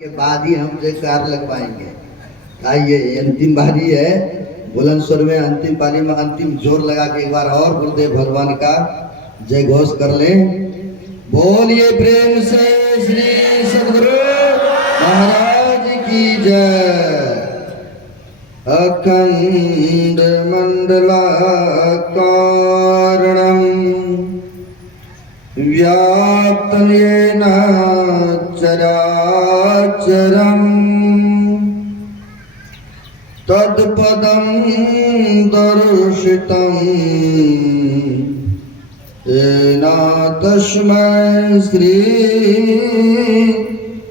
के बाद ही हम जो कार लग पाएंगे। आइए अंतिम बारी है, बुलंद स्वर में अंतिम पाली में अंतिम जोर लगा के एक बार और गुरुदेव भगवान का जय घोष कर लें। बोलिए प्रेम से श्री सद्गुरु महाराज की जय। अखंड मंडलाकारं व्याप्तं येन चराचरं तत्पदं दर्शितं येन तस्मै श्री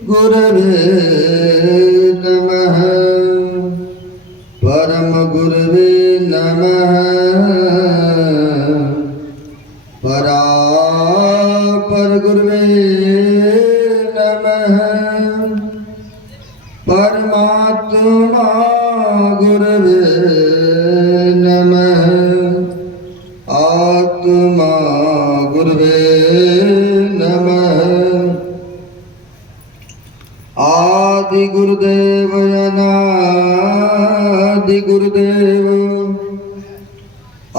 गुरवे नमः। परम गुरवे नमः। परापर गुरवे नमः। परमात्मा गुरवे नमः। आत्मा गुरवे नमः। आदि गुरुदेव अनादि गुरुदेव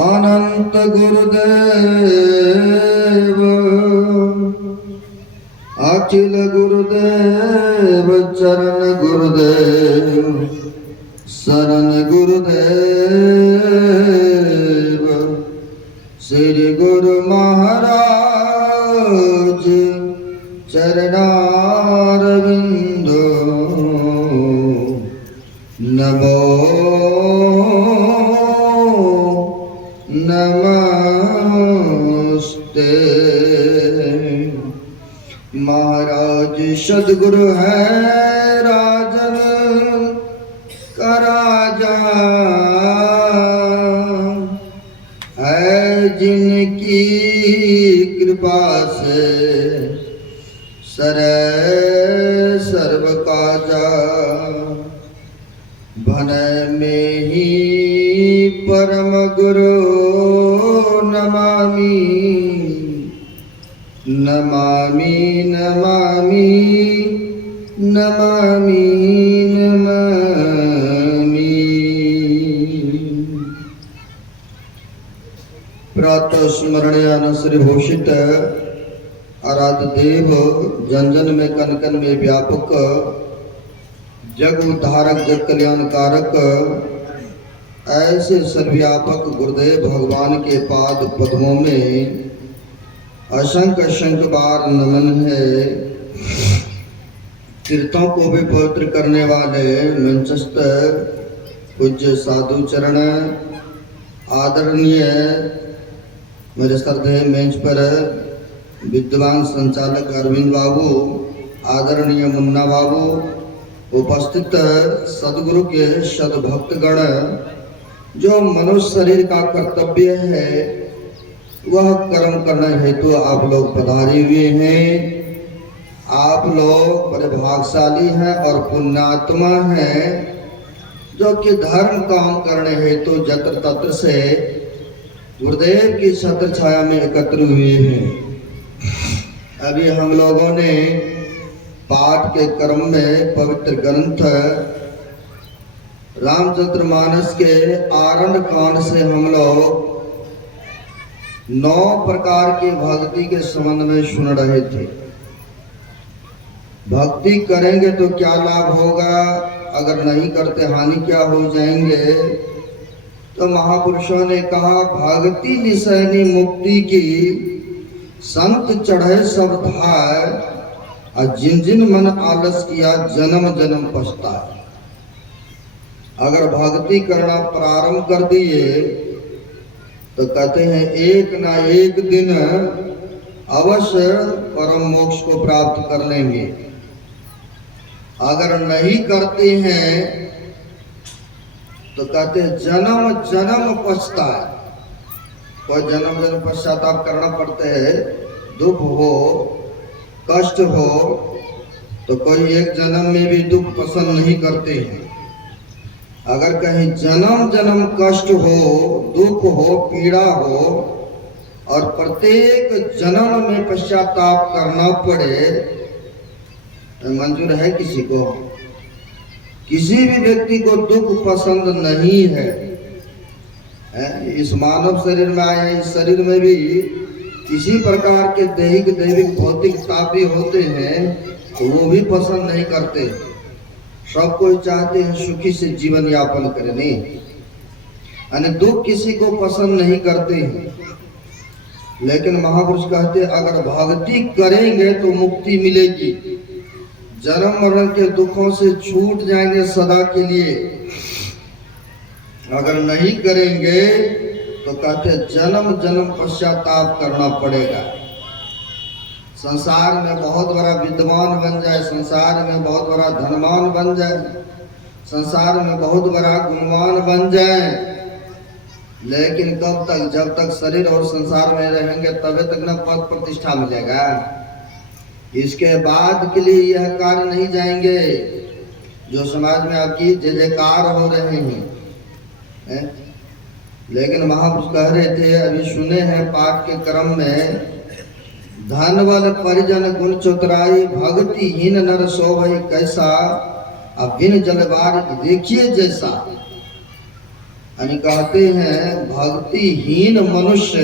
अनंत गुरुदेव अखिल गुरुदेव चरण गुरुदेव शरण गुरुदेव श्री गुरु महाराज चरणारविंदो नमो नमस्ते। महाराज सद्गुरु है राजन का राजा है, जिनकी कृपा से सरे सर्व काजा। भन में ही परम गुरु नमामि नमामि नमामि नमामि नमामि। प्रातः स्मरणीय श्री भूषित आराध्य देव जन जन में कन कन में व्यापक जग उद्धारक जग कल्याणकारक ऐसे सर्वव्यापक गुरुदेव भगवान के पाद पद्मों में असंख्य असंख्य बार नमन है। तीर्थों को भी पवित्र करने वाले मंचस्थ पूज्य साधु चरण, आदरणीय मेरे श्रद्धेय मंच पर विद्वान संचालक अरविंद बाबू, आदरणीय मुन्ना बाबू, उपस्थित सदगुरु के सद्भक्तगण, जो मनुष्य शरीर का कर्तव्य है वह कर्म करने हेतु आप लोग पधारे हुए हैं। आप लोग बड़े भाग्यशाली हैं और पुण्यात्मा हैं, जो कि धर्म काम करने हेतु जत्र तत्र से गुरुदेव की छत्र छाया में एकत्र हुए हैं। अभी हम लोगों ने पाठ के क्रम में पवित्र ग्रंथ रामचरितमानस के आरंभ कांड से हम लोग 9 प्रकार की भक्ति के संबंध में सुन रहे थे। भक्ति करेंगे तो क्या लाभ होगा, अगर नहीं करते हानि क्या हो जाएंगे। तो महापुरुषों ने कहा भक्ति निशैनी मुक्ति की संत चढ़े सब धाय, और जिन जिन मन आलस किया जन्म जन्म पछताए। अगर भक्ति करना प्रारंभ कर दिए तो कहते हैं एक ना एक दिन अवश्य परम मोक्ष को प्राप्त कर लेंगे। अगर नहीं करते हैं तो कहते हैं जन्म जन्म पछताए। कोई जन्म जन्म पश्चाताप करना पड़ता है, दुख हो कष्ट हो, तो कोई एक जन्म में भी दुख पसंद नहीं करते हैं। अगर कहीं जन्म जन्म कष्ट हो, दुख हो, पीड़ा हो और प्रत्येक जन्म में पश्चाताप करना पड़े मंजूर है किसी को? किसी भी व्यक्ति को दुख पसंद नहीं है। इस मानव शरीर में आया, इस शरीर में भी किसी प्रकार के दैहिक दैविक भौतिक ताप भी होते हैं तो वो भी पसंद नहीं करते। सब कोई चाहते हैं सुखी से जीवन यापन करने, यानी दुख किसी को पसंद नहीं करते हैं। लेकिन महापुरुष कहते अगर भक्ति करेंगे तो मुक्ति मिलेगी, जन्म मरण के दुखों से छूट जाएंगे सदा के लिए। अगर नहीं करेंगे तो कहते जन्म जन्म पश्चाताप करना पड़ेगा। संसार में बहुत बड़ा विद्वान बन जाए, संसार में बहुत बड़ा धनवान बन जाए, संसार में बहुत बड़ा गुणवान बन जाए, लेकिन कब तक? जब तक शरीर और संसार में रहेंगे तभी तक न पद प्रतिष्ठा मिलेगा। इसके बाद के लिए यह कार्य नहीं जाएंगे जो समाज में आपकी जय जयकार हो रहे हैं। लेकिन महापुरुष कह रहे थे, अभी सुने हैं पाठ के क्रम में, धन बल परिजन गुण चतुराई भक्तिहीन नर शोभई कैसा, अब बिन जलवार देखिए जैसा। यानी कहते हैं भक्तिहीन मनुष्य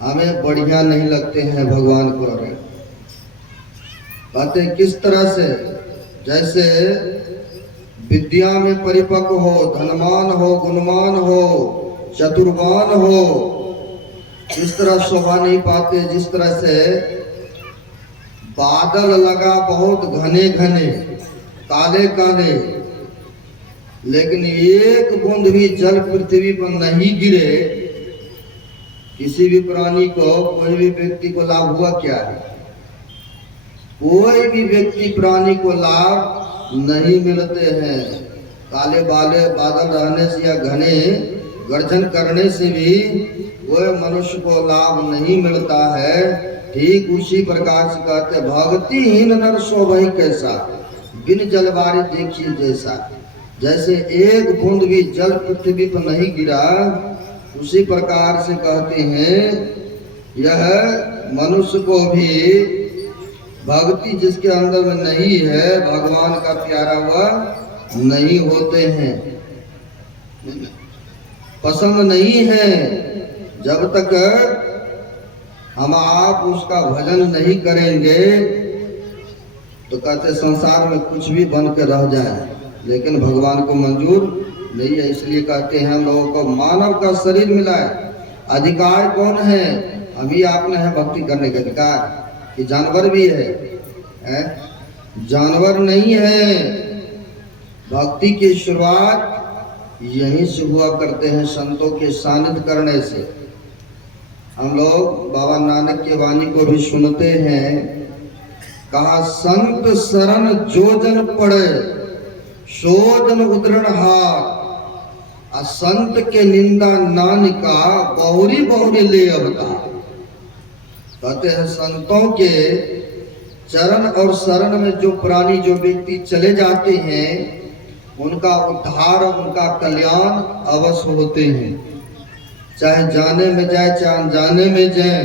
हमें बढ़िया नहीं लगते हैं भगवान को। कहते किस तरह से? जैसे विद्या में परिपक्व हो, धनवान हो, गुणवान हो, चतुर्वान हो, इस तरह शोभा नहीं पाते। जिस तरह से बादल लगा बहुत घने घने काले काले, लेकिन एक बूंद भी जल पृथ्वी पर नहीं गिरे, किसी भी प्राणी को, कोई भी व्यक्ति को लाभ हुआ क्या है? कोई भी व्यक्ति प्राणी को लाभ नहीं मिलते हैं। काले बाले बादल रहने से या घने गर्जन करने से भी कोई मनुष्य को लाभ नहीं मिलता है। ठीक उसी प्रकार से कहते भक्तिहीन नर शोभई कैसा, बिन जलवारी देखिए जैसा। जैसे एक बूंद भी जल पृथ्वी पर नहीं गिरा, उसी प्रकार से कहते हैं यह मनुष्य को भी भक्ति जिसके अंदर में नहीं है, भगवान का प्यारा हुआ नहीं होते हैं, पसंद नहीं है। जब तक हम आप उसका भजन नहीं करेंगे तो कहते संसार में कुछ भी बन के रह जाए, लेकिन भगवान को मंजूर नहीं है। इसलिए कहते हैं हम लोगों को मानव का शरीर मिला है। अधिकार कौन है? अभी आपने है भक्ति करने का अधिकार, कि जानवर भी है? जानवर नहीं है। भक्ति की शुरुआत यहीं से हुआ करते हैं, संतों के सानिध्य करने से। हम लोग बाबा नानक की वाणी को भी सुनते हैं, कहा संत शरण जो जन पड़े सो जन उदरण हार, संत के निंदा नानिका बहुरी बहुरी ले अवतार। कहते हैं संतों के चरण और शरण में जो प्राणी, जो व्यक्ति चले जाते हैं, उनका उद्धार, उनका कल्याण अवश्य होते हैं, चाहे जाने में जाए चाहे अनजाने में जाए।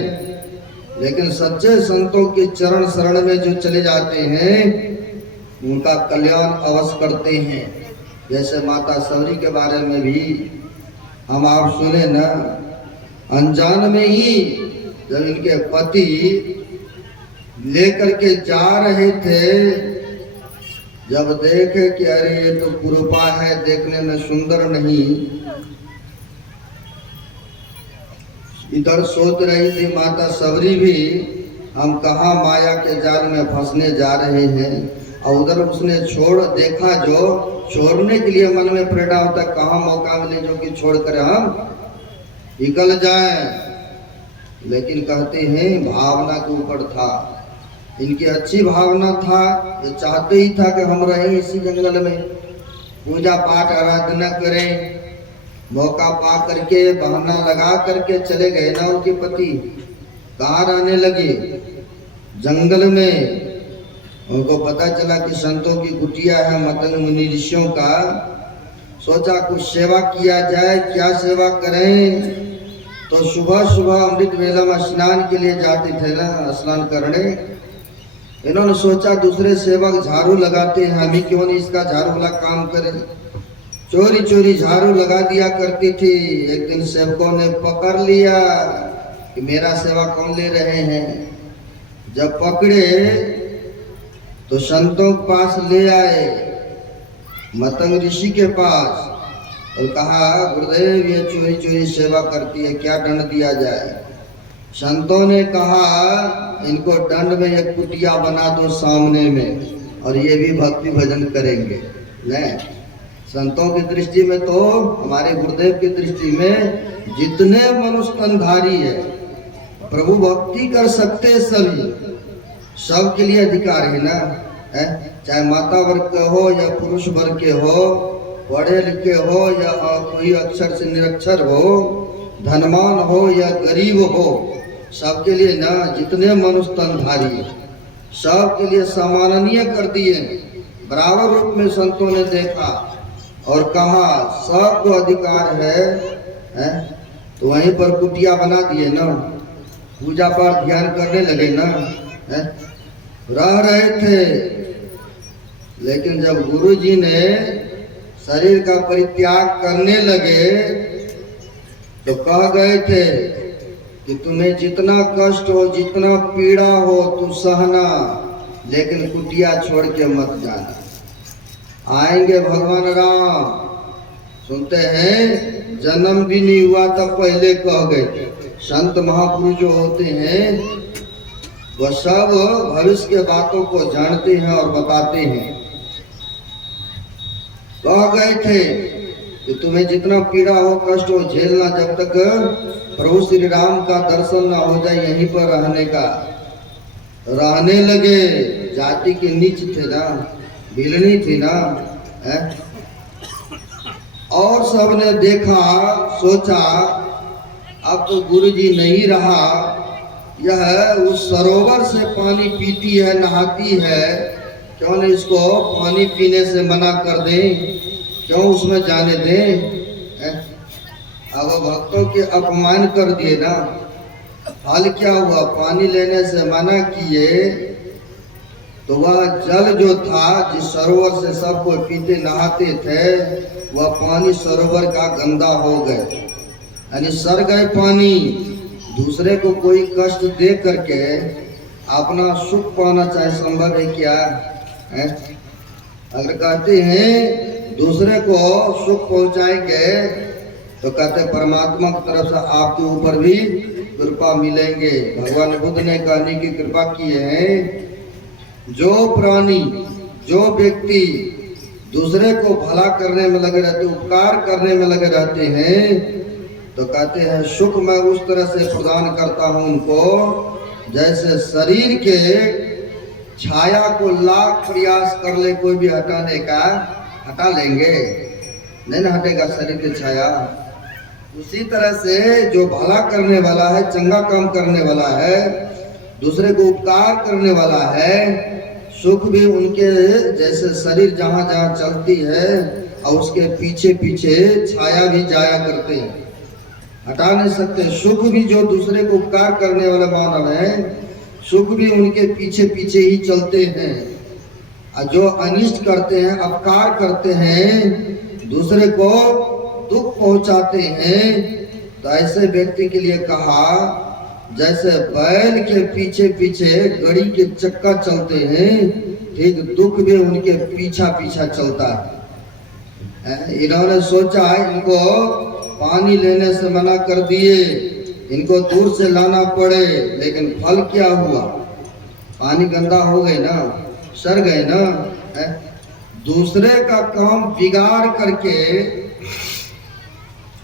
लेकिन सच्चे संतों के चरण शरण में जो चले जाते हैं उनका कल्याण अवश्य करते हैं। जैसे माता सवरी के बारे में भी हम आप सुने ना, अनजान में ही जब इनके पति लेकर के जा रहे थे, जब देखे कि अरे ये तो कुरूपा है, देखने में सुंदर नहीं, इधर सोच रही थी माता सवरी भी हम कहाँ माया के जाल में फंसने जा रहे हैं, और उधर उसने छोड़ देखा, जो छोड़ने के लिए मन में प्रेरणा होता है, कहाँ मौका मिले जो कि छोड़ कर हम निकल जाएं। लेकिन कहते हैं भावना के ऊपर था, इनकी अच्छी भावना था, ये चाहते ही था कि हम रहें इसी जंगल में, पूजा पाठ आराधना करें। मौका पा करके बहाना लगा करके चले गए ना उनके पति। कहाँ रहने लगे? जंगल में। उनको पता चला कि संतों की कुटिया है मतंग मुनि ऋषियों का। सोचा कुछ सेवा किया जाए, क्या सेवा करें? तो सुबह सुबह अमृत वेला में स्नान के लिए जाते थे ना, स्नान करने। इन्होंने सोचा दूसरे सेवक झाड़ू लगाते हैं, हम ही क्यों नहीं इसका झाड़ू वाला काम करें। चोरी चोरी झाड़ू लगा दिया करती थी। एक दिन सेवकों ने पकड़ लिया कि मेरा सेवा कौन ले रहे हैं। जब पकड़े तो संतों के पास ले आए, मतंग ऋषि के पास, और कहा गुरुदेव ये चोरी चोरी सेवा करती है, क्या दंड दिया जाए। संतों ने कहा इनको दंड में एक कुटिया बना दो सामने में, और ये भी भक्ति भजन करेंगे। नहीं, संतों की दृष्टि में तो, हमारे गुरुदेव की दृष्टि में जितने मनुष्य तनधारी है प्रभु भक्ति कर सकते सभी, सबके लिए अधिकार है ना। है चाहे माता वर्ग के हो या पुरुष वर्ग के हो, पढ़े लिखे हो या कोई अक्षर से निरक्षर हो, धनवान हो या गरीब हो, सबके लिए ना, जितने मनुष्य तनधारी है सबके लिए सम्माननीय कर दिए, बराबर रूप में संतों ने देखा और कहा सबको अधिकार है। तो वहीं पर कुटिया बना दिए ना, पूजा पाठ ध्यान करने लगे ना, है? रह रहे थे। लेकिन जब गुरु जी ने शरीर का परित्याग करने लगे तो कह गए थे कि तुम्हें जितना कष्ट हो, जितना पीड़ा हो तू सहना, लेकिन कुटिया छोड़ के मत जाना। आएंगे भगवान राम, सुनते हैं जन्म भी नहीं हुआ तब पहले कह गए। संत महापुरुष जो होते हैं वह सब भविष्य के बातों को जानते हैं और बताते हैं। कह गए थे कि तुम्हें जितना पीड़ा हो, कष्ट हो, झेलना, जब तक प्रभु श्री राम का दर्शन न हो जाए यहीं पर रहने का। रहने लगे, जाति के नीच थे ना, भिलनी थी ना, है? और सबने देखा, सोचा अब तो गुरु जी नहीं रहा, यह उस सरोवर से पानी पीती है, नहाती है, क्यों नहीं इसको पानी पीने से मना कर दें, क्यों उसमें जाने दें। अब भक्तों के अपमान कर दिए ना, हाल क्या हुआ, पानी लेने से मना किए तो वह जल जो था जिस सरोवर से सब कोई पीते नहाते थे, वह पानी सरोवर का गंदा हो गए, यानी सर गए पानी। दूसरे को कोई कष्ट दे करके अपना सुख पाना चाहे संभव है क्या है? अगर कहते हैं दूसरे को सुख पहुंचाएंगे तो कहते परमात्मा की तरफ से आपके ऊपर भी कृपा मिलेंगे। भगवान बुद्ध ने कहने की कृपा की है, जो प्राणी, जो व्यक्ति दूसरे को भला करने में लगे रहते, उपकार करने में लगे रहते हैं, तो कहते हैं सुख मैं उस तरह से प्रदान करता हूं उनको जैसे शरीर के छाया को लाख प्रयास कर ले कोई भी हटाने का, हटा लेंगे नहीं ना, हटेगा शरीर की छाया। उसी तरह से जो भला करने वाला है, चंगा काम करने वाला है, दूसरे को उपकार करने वाला है, सुख भी उनके जैसे शरीर जहां जहां चलती है और उसके पीछे पीछे छाया भी जाया करते हैं, हटा नहीं सकते। सुख भी जो दूसरे को उपकार करने वाले मानव है, सुख भी उनके पीछे पीछे ही चलते हैं। और जो अनिष्ट करते हैं, अपकार करते हैं, दूसरे को दुख पहुंचाते हैं, तो ऐसे व्यक्ति के लिए कहा जैसे बैल के पीछे पीछे गड़ी के चक्का चलते हैं, ठीक दुख भी उनके पीछा पीछा चलता है। इन्होंने सोचा इनको पानी लेने से मना कर दिए, इनको दूर से लाना पड़े, लेकिन फल क्या हुआ, पानी गंदा हो गए ना, सड़ गए ना। दूसरे का काम बिगाड़ करके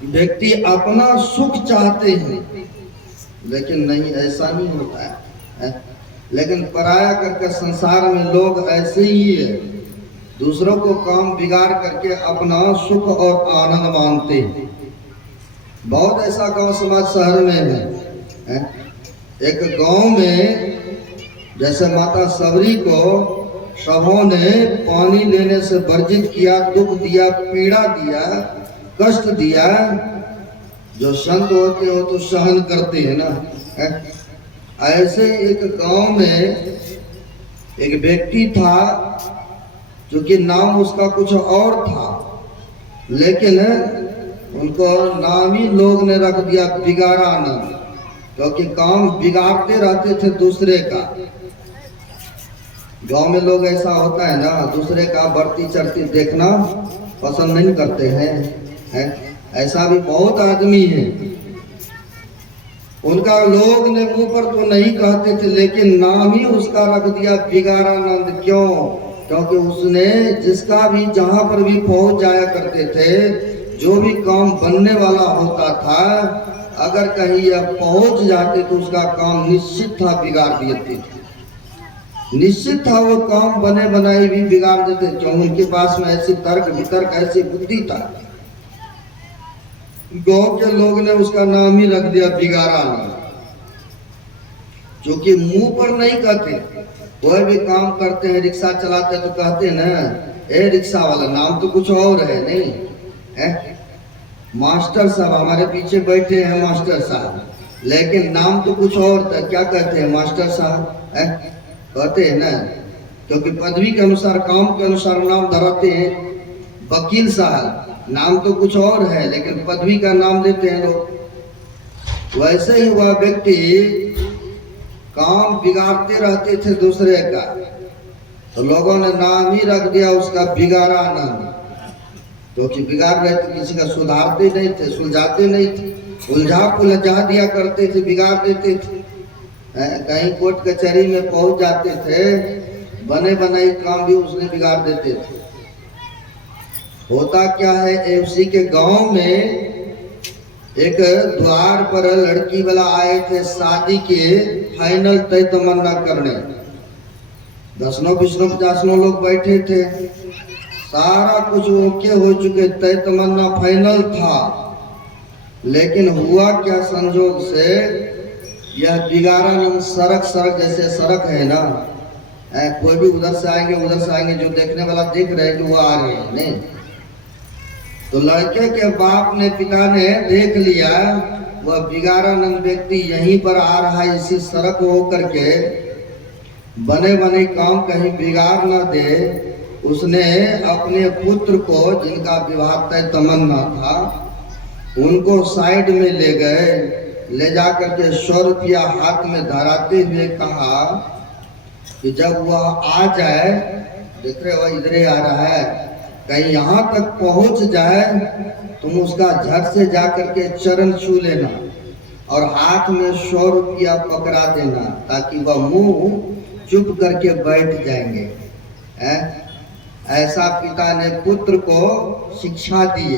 व्यक्ति अपना सुख चाहते हैं, लेकिन नहीं, ऐसा नहीं होता है। लेकिन पराया करके संसार में लोग ऐसे ही है, दूसरों को काम बिगाड़ करके अपना सुख और आनंद मानते हैं। बहुत ऐसा गांव समाज शहर में है। एक गांव में जैसे माता सबरी को सबों ने पानी लेने से वर्जित किया, दुख दिया, पीड़ा दिया, कष्ट दिया। जो संत होते हो तो सहन करते हैं ना। ऐसे एक गांव में एक व्यक्ति था जो कि नाम उसका कुछ और था, लेकिन उनको नाम ही लोग ने रख दिया बिगाड़ा आनंद, क्योंकि काम बिगाड़ते रहते थे दूसरे का। गांव में लोग ऐसा होता है ना, दूसरे का बढ़ती चढ़ती देखना पसंद नहीं करते हैं। ऐसा भी बहुत आदमी है। उनका लोग ने मुंह पर तो नहीं कहते थे, लेकिन नाम ही उसका रख दिया बिगाड़ानंद। क्यों? क्योंकि उसने जिसका भी जहां पर भी पहुंच जाया करते थे, जो भी काम बनने वाला होता था, अगर कहीं यह पहुंच जाते तो उसका काम निश्चित था बिगाड़ देते थे। निश्चित था वो काम बने बनाए भी बिगाड़ देते, क्यों? उनके पास में ऐसी तर्क वितर्क ऐसी बुद्धि था। गांव के लोग ने उसका नाम ही रख दिया बिगाड़ानंद, जो कि मुंह पर नहीं कहते। कोई भी काम करते हैं, रिक्शा चलाते तो कहते हैं ना, ए रिक्शा वाला, नाम तो कुछ और है नहीं है। मास्टर साहब हमारे पीछे बैठे हैं, मास्टर साहब, लेकिन नाम तो कुछ और था। क्या कहते हैं? मास्टर साहब है कहते हैं ना, क्योंकि पदवी के अनुसार काम के अनुसार नाम धराते हैं। वकील साहब, नाम तो कुछ और है, लेकिन पदवी का नाम देते हैं लोग। वैसे ही वह व्यक्ति काम बिगाड़ते रहते थे दूसरे का, तो लोगों ने नाम ही रख दिया उसका बिगाड़ानंद। क्योंकि बिगाड़ रहे थे, किसी का सुधारते नहीं थे, सुलझाते नहीं थे, उलझा पुलझा दिया करते थे, बिगाड़ देते थे। कहीं कोर्ट कचहरी में पहुंच जाते थे, बने बनाए काम भी उसने बिगाड़ देते थे। होता क्या है, एफसी के गांव में एक द्वार पर लड़की वाला आए थे शादी के फाइनल तय तमन्ना करने। 10-20-50 लोग बैठे थे, सारा कुछ ओके हो चुके, तय तमन्ना फाइनल था। लेकिन हुआ क्या, संजोग से यह बिगाड़ानंद सड़क जैसे सड़क है ना, कोई भी उधर से आएंगे, जो देखने वाला देख रहे हैं कि वो आ रहे हैं नहीं। तो लड़के के बाप ने, पिता ने देख लिया वह बिगाड़ानंद व्यक्ति यहीं पर आ रहा है, इसी सड़क को होकर के, बने बने काम कहीं बिगाड़ न दे। उसने अपने पुत्र को, जिनका विवाह तय तमन्ना था, उनको साइड में ले गए। ले जाकर के 100 रुपया हाथ में धराते हुए कहा कि जब वह आ जाए, देख रहे हो इधर आ रहा है, कहीं यहाँ तक पहुंच जाए, तुम उसका झट से जाकर के चरण छू लेना और हाथ में 100 रुपया पकड़ा देना, ताकि वह मुंह चुप करके बैठ जाएंगे। ऐसा पिता ने पुत्र को शिक्षा दिए,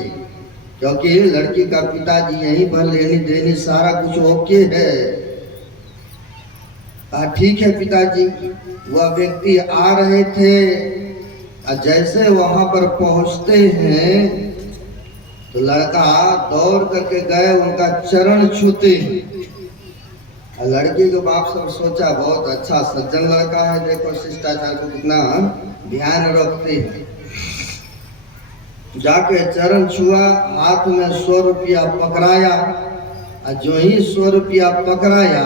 क्योंकि लड़की का पिताजी यहीं पर लेनी देनी सारा कुछ ओके है। ठीक है पिताजी। वह व्यक्ति आ रहे थे, जैसे वहां पर पहुंचते हैं तो लड़का दौड़ करके गए, उनका चरण छूते हैं। लड़की के बाप सब सोचा बहुत अच्छा सज्जन लड़का है, देखो शिष्टाचार को कितना ध्यान रखते हैं। जाके चरण छुआ, हाथ में 100 रुपया पकड़ाया, और जो ही 100 रुपया पकड़ाया,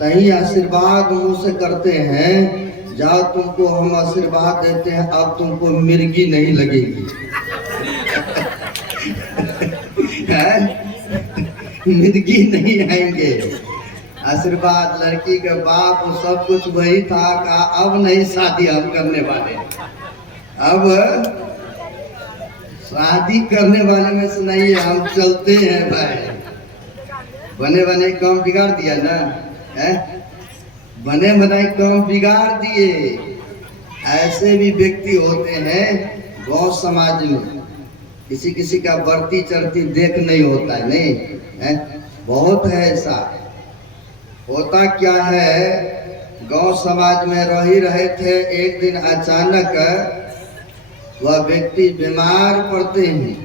तही आशीर्वाद मुंह से करते हैं, जाओ तुमको हम आशीर्वाद देते हैं, अब तुमको मिर्गी नहीं लगेगी। मिर्गी नहीं आएंगे। आशीर्वाद लड़की के बाप सब कुछ वही था, कहा अब नहीं शादी हम करने वाले, अब शादी करने वाले में से नहीं है, हम चलते हैं भाई। बने बने काम बिगाड़ दिया ना, है? बने बनाए काम बिगाड़ दिए। ऐसे भी व्यक्ति होते हैं गांव समाज में, किसी किसी का बढ़ती चढ़ती देख नहीं होता है, नहीं है? बहुत है ऐसा। होता क्या है, गांव समाज में रह ही रहे थे, एक दिन अचानक वह व्यक्ति बीमार पड़ते हैं।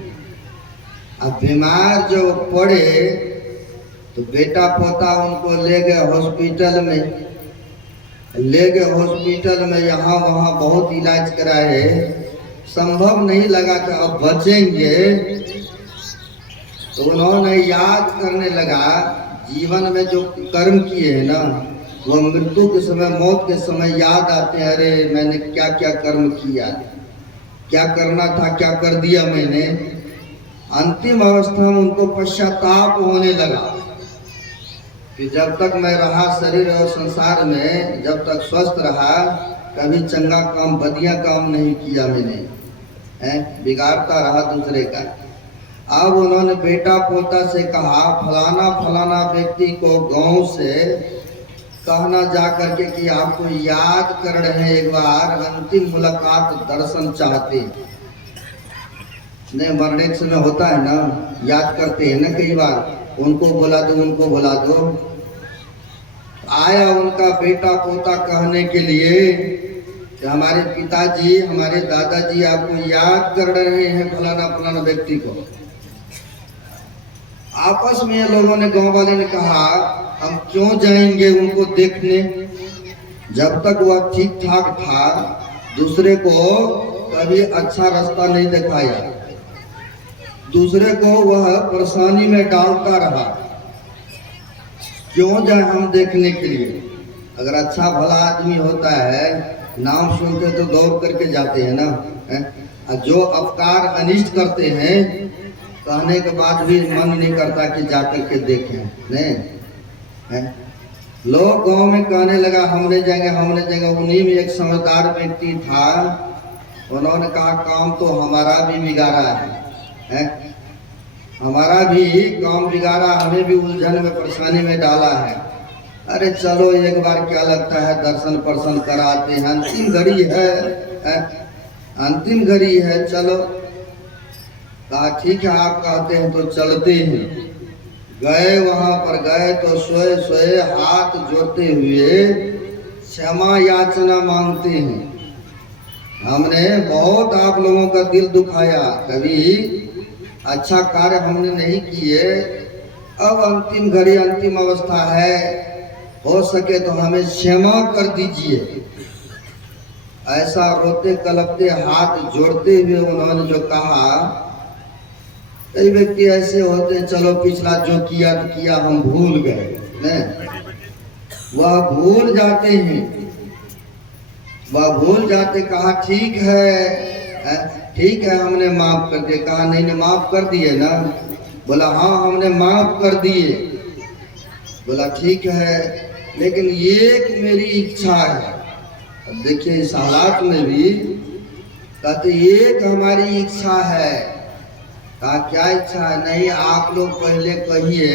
अब बीमार जो पड़े तो बेटा पोता उनको ले गए हॉस्पिटल में, यहाँ वहाँ बहुत इलाज कराए, संभव नहीं लगा कि अब बचेंगे। तो उन्होंने याद करने लगा जीवन में जो कर्म किए हैं ना, वो मृत्यु के समय, मौत के समय याद आते हैं, अरे मैंने क्या क्या कर्म किया, क्या करना था, क्या कर दिया मैंने। अंतिम अवस्था में उनको पश्चाताप होने लगा कि जब तक मैं रहा शरीर और संसार में, जब तक स्वस्थ रहा, कभी चंगा काम, बढ़िया काम नहीं किया मैंने, बिगाड़ता रहा दूसरे का। अब उन्होंने बेटा पोता से कहा, फलाना फलाना व्यक्ति को गांव से कहना जा करके कि आपको याद कर रहे हैं, एक बार अंतिम मुलाकात, दर्शन चाहते नहीं, मरने के समय होता है ना, याद करते हैं ना कई बार, उनको बुला दो, उनको बुला दो। आया उनका बेटा पोता कहने के लिए कि हमारे पिताजी, हमारे दादाजी आपको याद कर रहे हैं, फलाना फलाना व्यक्ति को। आपस में ये लोगों ने, गांव वाले ने कहा, हम क्यों जाएंगे उनको देखने, जब तक वह ठीक ठाक था, दूसरे को कभी अच्छा रास्ता नहीं दिखाया, दूसरे को वह परेशानी में डालता रहा, क्यों जाए हम देखने के लिए। अगर अच्छा भला आदमी होता है, नाम सुनते तो दौड़ करके जाते हैं ना। जो अपकार अनिष्ट करते हैं, कहने के बाद भी मन नहीं करता कि जाकर के देखें, नहीं। लोग गांव में कहने लगा, हमने जाएंगे, हमने जाएंगे। उन्हीं में एक समझदार व्यक्ति था, उन्होंने कहा, काम तो हमारा भी बिगाड़ा है, हमारा भी काम बिगाड़ा, हमें भी उलझन में, परेशानी में डाला है। अरे चलो एक बार, क्या लगता है, दर्शन पर्शन कराते हैं, अंतिम घड़ी है, अंतिम घड़ी है, चलो। कहा ठीक है, आप कहते हैं तो चलते हैं। गए, वहां पर गए तो सोए सोए हाथ जोड़ते हुए क्षमा याचना मांगते हैं। हमने बहुत आप लोगों का दिल दुखाया, कभी अच्छा कार्य हमने नहीं किए, अब अंतिम घड़ी, अंतिम अवस्था है, हो सके तो हमें क्षमा कर दीजिए। ऐसा रोते कलपते हाथ जोड़ते हुए उन्होंने जो कहा, कई व्यक्ति ऐसे होते हैं, चलो पिछला जो किया तो किया, हम भूल गए, वह भूल जाते हैं, वह भूल जाते। कहा ठीक है, ठीक है, हमने माफ कर दिया। कहा नहीं, माफ कर दिए ना? बोला हाँ, हमने माफ कर दिए। बोला ठीक है, लेकिन एक मेरी इच्छा है। अब देखिए इस हालात में भी कहते एक हमारी इच्छा है। कहा क्या इच्छा है? नहीं, आप लोग पहले कहिए,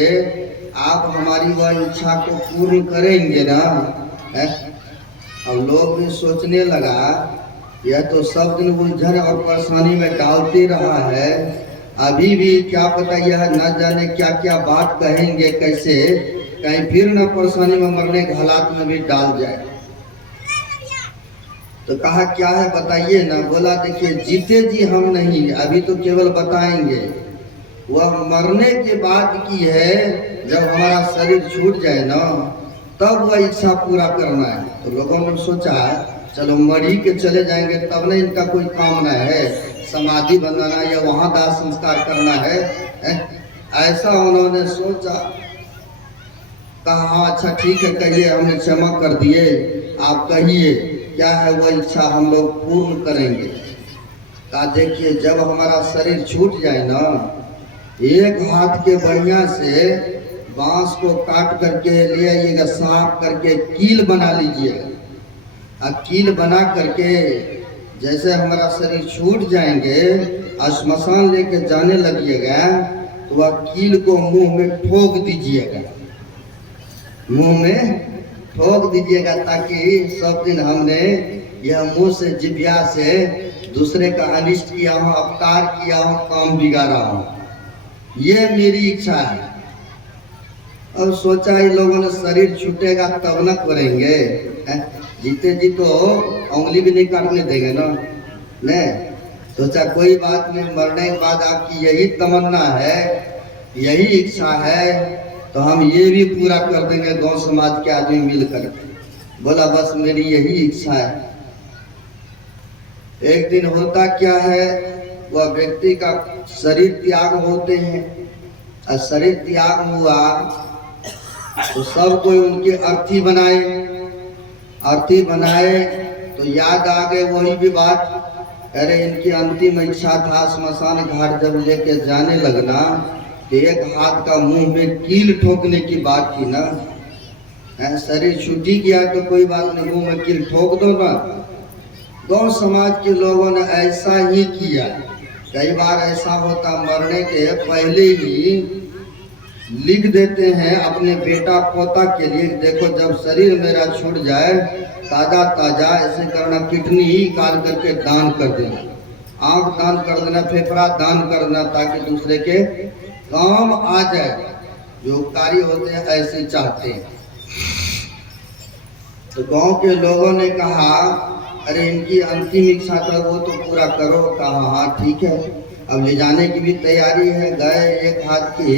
आप हमारी वह इच्छा को पूर्ण करेंगे ना? अब लोग भी सोचने लगा, यह तो सब दिन उलझन और परेशानी में डालते रहा है, अभी भी क्या पता यह न जाने क्या क्या बात कहेंगे, कैसे कहीं फिर न परेशानी में, मरने के हालात में भी डाल जाए। तो कहा क्या है बताइए ना? बोला देखिए, जीते जी हम नहीं, अभी तो केवल बताएंगे, वह मरने के बाद की है, जब हमारा शरीर छूट जाए ना, तब वह इच्छा पूरा करना है। तो लोगों ने सोचा चलो मरी के चले जाएंगे, तब नहीं इनका कोई कामना है, समाधि बनाना या वहां दाह संस्कार करना है, ऐसा उन्होंने सोचा। कहा हाँ अच्छा ठीक है, कहिए, हमने क्षमा कर दिए, आप कहिए क्या है वो इच्छा, हम लोग पूर्ण करेंगे। कहा देखिए, जब हमारा शरीर छूट जाए ना, एक हाथ के बढ़िया से बांस को काट करके ले आइएगा, साफ करके कील बना लीजिएगा। कील बना करके जैसे हमारा शरीर छूट जाएंगे, श्मशान लेके जाने लगिएगा, तो वह कील को मुंह में ठोक दीजिएगा, मुंह में ठोक दीजिएगा, ताकि सब दिन हमने यह मुंह से, जिभ्या से दूसरे का अनिष्ट किया हो, अपकार किया हो, काम बिगाड़ा हो। ये मेरी इच्छा है। अब सोचा इन लोगों ने शरीर छूटेगा तब न करेंगे, जीते जी तो उंगली भी नहीं काटने देंगे ना। नहीं, सोचा कोई बात नहीं, मरने के बाद आपकी यही तमन्ना है, यही इच्छा है, तो हम ये भी पूरा कर देंगे, गांव समाज के आदमी मिलकर। बोला बस मेरी यही इच्छा है। एक दिन होता क्या है, वह व्यक्ति का शरीर त्याग होते हैं, और शरीर त्याग हुआ तो सब कोई उनकी अर्थी बनाए। अर्थी बनाए तो याद आ गए वही भी बात, अरे इनकी अंतिम इच्छा था स्मशान घाट जब लेके जाने लगना तो एक हाथ का मुंह में कील ठोकने की बात थी ना। शरीर छुट्टी किया तो कोई बात नहीं, मुंह में कील ठोक दो ना। गांव समाज के लोगों ने ऐसा ही किया। कई बार ऐसा होता मरने के पहले ही लिख देते हैं अपने बेटा पोता के लिए, देखो जब शरीर मेरा छूट जाए ताजा ताजा ऐसे करना, किडनी ही काट करके दान कर देना, आंख दान कर देना, फेफड़ा दान कर देना, ताकि दूसरे के काम आ जाए। जो कार्य होते हैं ऐसे चाहते हैं। तो गांव के लोगों ने कहा अरे इनकी अंतिम इच्छा था वो तो पूरा करो। कहा हाँ ठीक है, अब ले जाने की भी तैयारी है। गए, एक हाथ की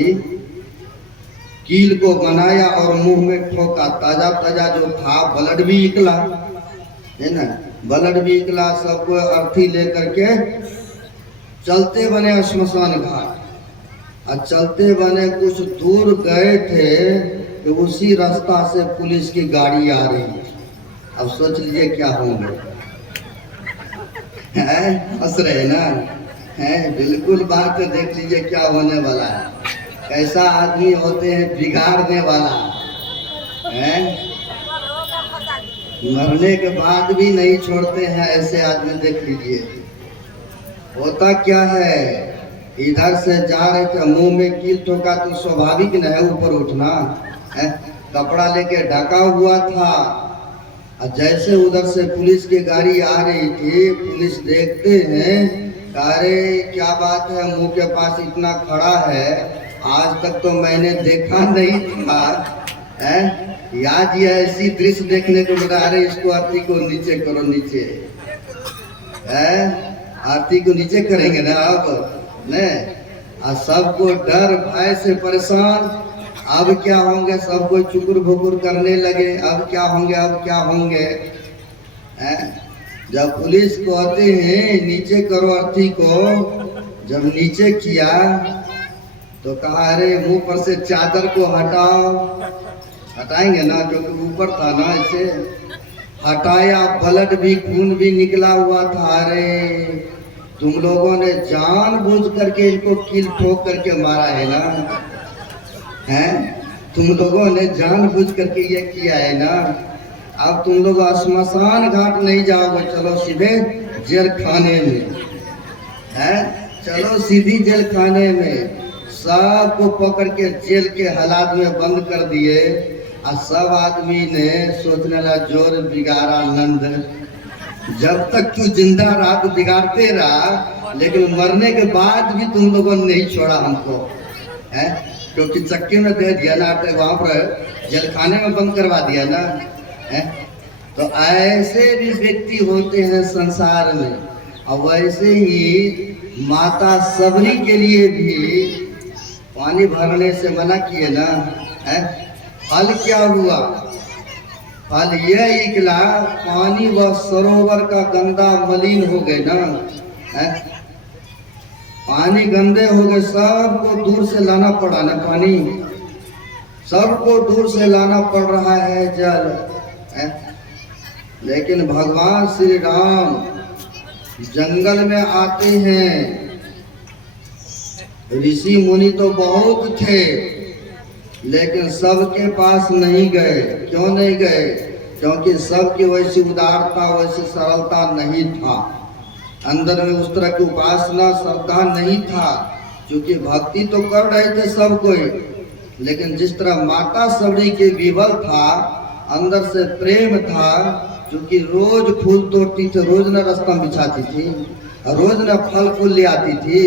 कील को बनाया और मुंह में ठोका। ताजा ताजा जो था ब्लड भी निकला, है ना, ब्लड भी निकला। सबको अर्थी लेकर के चलते बने श्मशान घाट। और चलते बने कुछ दूर गए थे कि उसी रास्ता से पुलिस की गाड़ी आ रही है। अब सोच लीजिए क्या होंगे, हंस रहे ना, है बिल्कुल बात देख लीजिए क्या होने वाला है। कैसा आदमी होते हैं बिगाड़ने वाला है, मरने के बाद भी नहीं छोड़ते हैं ऐसे आदमी। देख लीजिए होता क्या है, इधर से जा रहे थे, मुंह में कील ठोका तो स्वाभाविक न है ऊपर उठना है, कपड़ा लेके ढका हुआ था। और जैसे उधर से पुलिस की गाड़ी आ रही थी, पुलिस देखते हैं, अरे क्या बात है मुंह के पास इतना खड़ा है, आज तक तो मैंने देखा नहीं था। है याद ये ऐसी दृश्य देखने को मिला, अरे इसको आरती को नीचे करो, नीचे है, आरती को नीचे करेंगे ना अब ने। सबको डर भय से परेशान, अब क्या होंगे, सब कोई चुकुर भुकुर करने लगे, अब क्या होंगे, अब क्या होंगे। जब पुलिस को आते हैं नीचे करो अर्थी को, जब नीचे किया तो कहा अरे मुंह पर से चादर को हटाओ। हटाएंगे ना क्योंकि ऊपर था ना, ऐसे हटाया, ब्लड भी खून भी निकला हुआ था। अरे तुम लोगों ने जानबूझ करके इनको कील ठोक करके मारा है ना, हैं तुम लोगों ने जानबूझ करके ये किया है ना। अब तुम लोग श्मशान घाट नहीं जाओगे, चलो सीधे जेल खाने में, है चलो सीधी जेल खाने में। सबको पकड़ के जेल के हालात में बंद कर दिए। और सब आदमी ने सोचने लगा जोर बिगाड़ा नंद, जब तक तू जिंदा रहा तो बिगाड़ते रहा, लेकिन मरने के बाद भी तुम लोगों ने नहीं छोड़ा हमको, है क्योंकि चक्के में दे दिया ना, वहां पर जेल खाने में बंद करवा दिया ना, है। तो ऐसे भी व्यक्ति होते हैं संसार में। और वैसे ही माता सबरी के लिए भी पानी भरने से मना किए ना, है। फल क्या हुआ, फल यह निकला, पानी व सरोवर का गंदा मलिन हो गए ना, है। पानी गंदे हो गए, सबको दूर से लाना पड़ा ना पानी, सबको दूर से लाना पड़ रहा है जल, है? लेकिन भगवान श्री राम जंगल में आते हैं। ऋषि मुनि तो बहुत थे, लेकिन सबके पास नहीं गए। क्यों नहीं गए? क्योंकि सबकी वैसी उदारता, वैसी सरलता नहीं था, अंदर में उस तरह की उपासना श्रद्धा नहीं था। क्योंकि भक्ति तो कर रहे थे सब कोई, लेकिन जिस तरह माता सबरी के विवल था, अंदर से प्रेम था, क्योंकि रोज फूल तोड़ती थी, रोज न रास्ता बिछाती थी, रोज न फल फूल ले आती थी,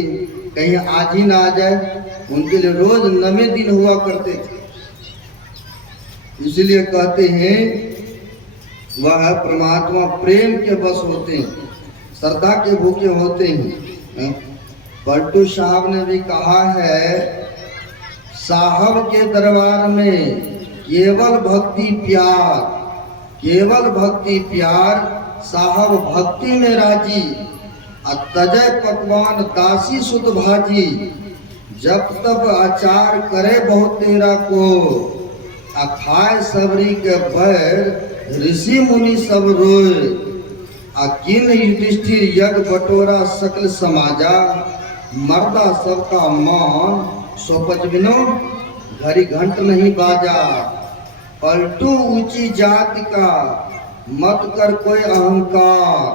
कहीं आज ही ना आ जाए, उनके लिए रोज नवे दिन हुआ करते थे। इसलिए कहते हैं वह परमात्मा प्रेम के बस होते हैं, श्रद्धा के भूखे होते हैं। पलटू साहब ने भी कहा है, साहब के दरबार में केवल भक्ति प्यार, केवल भक्ति प्यार, साहब भक्ति में राजी, तजय पकवान दासी सुध भाजी, जब तब आचार करे बहुत तेरा को, आ खाए सबरी के बैर ऋषि मुनि सब रोए। आ किन युधिष्ठिर यज्ञ बटोरा सकल समाजा, मर्दा सबका मान सोपच बिनो घड़ी घंट नहीं बाजा। पलटू ऊंची जाति का मत कर कोई अहंकार,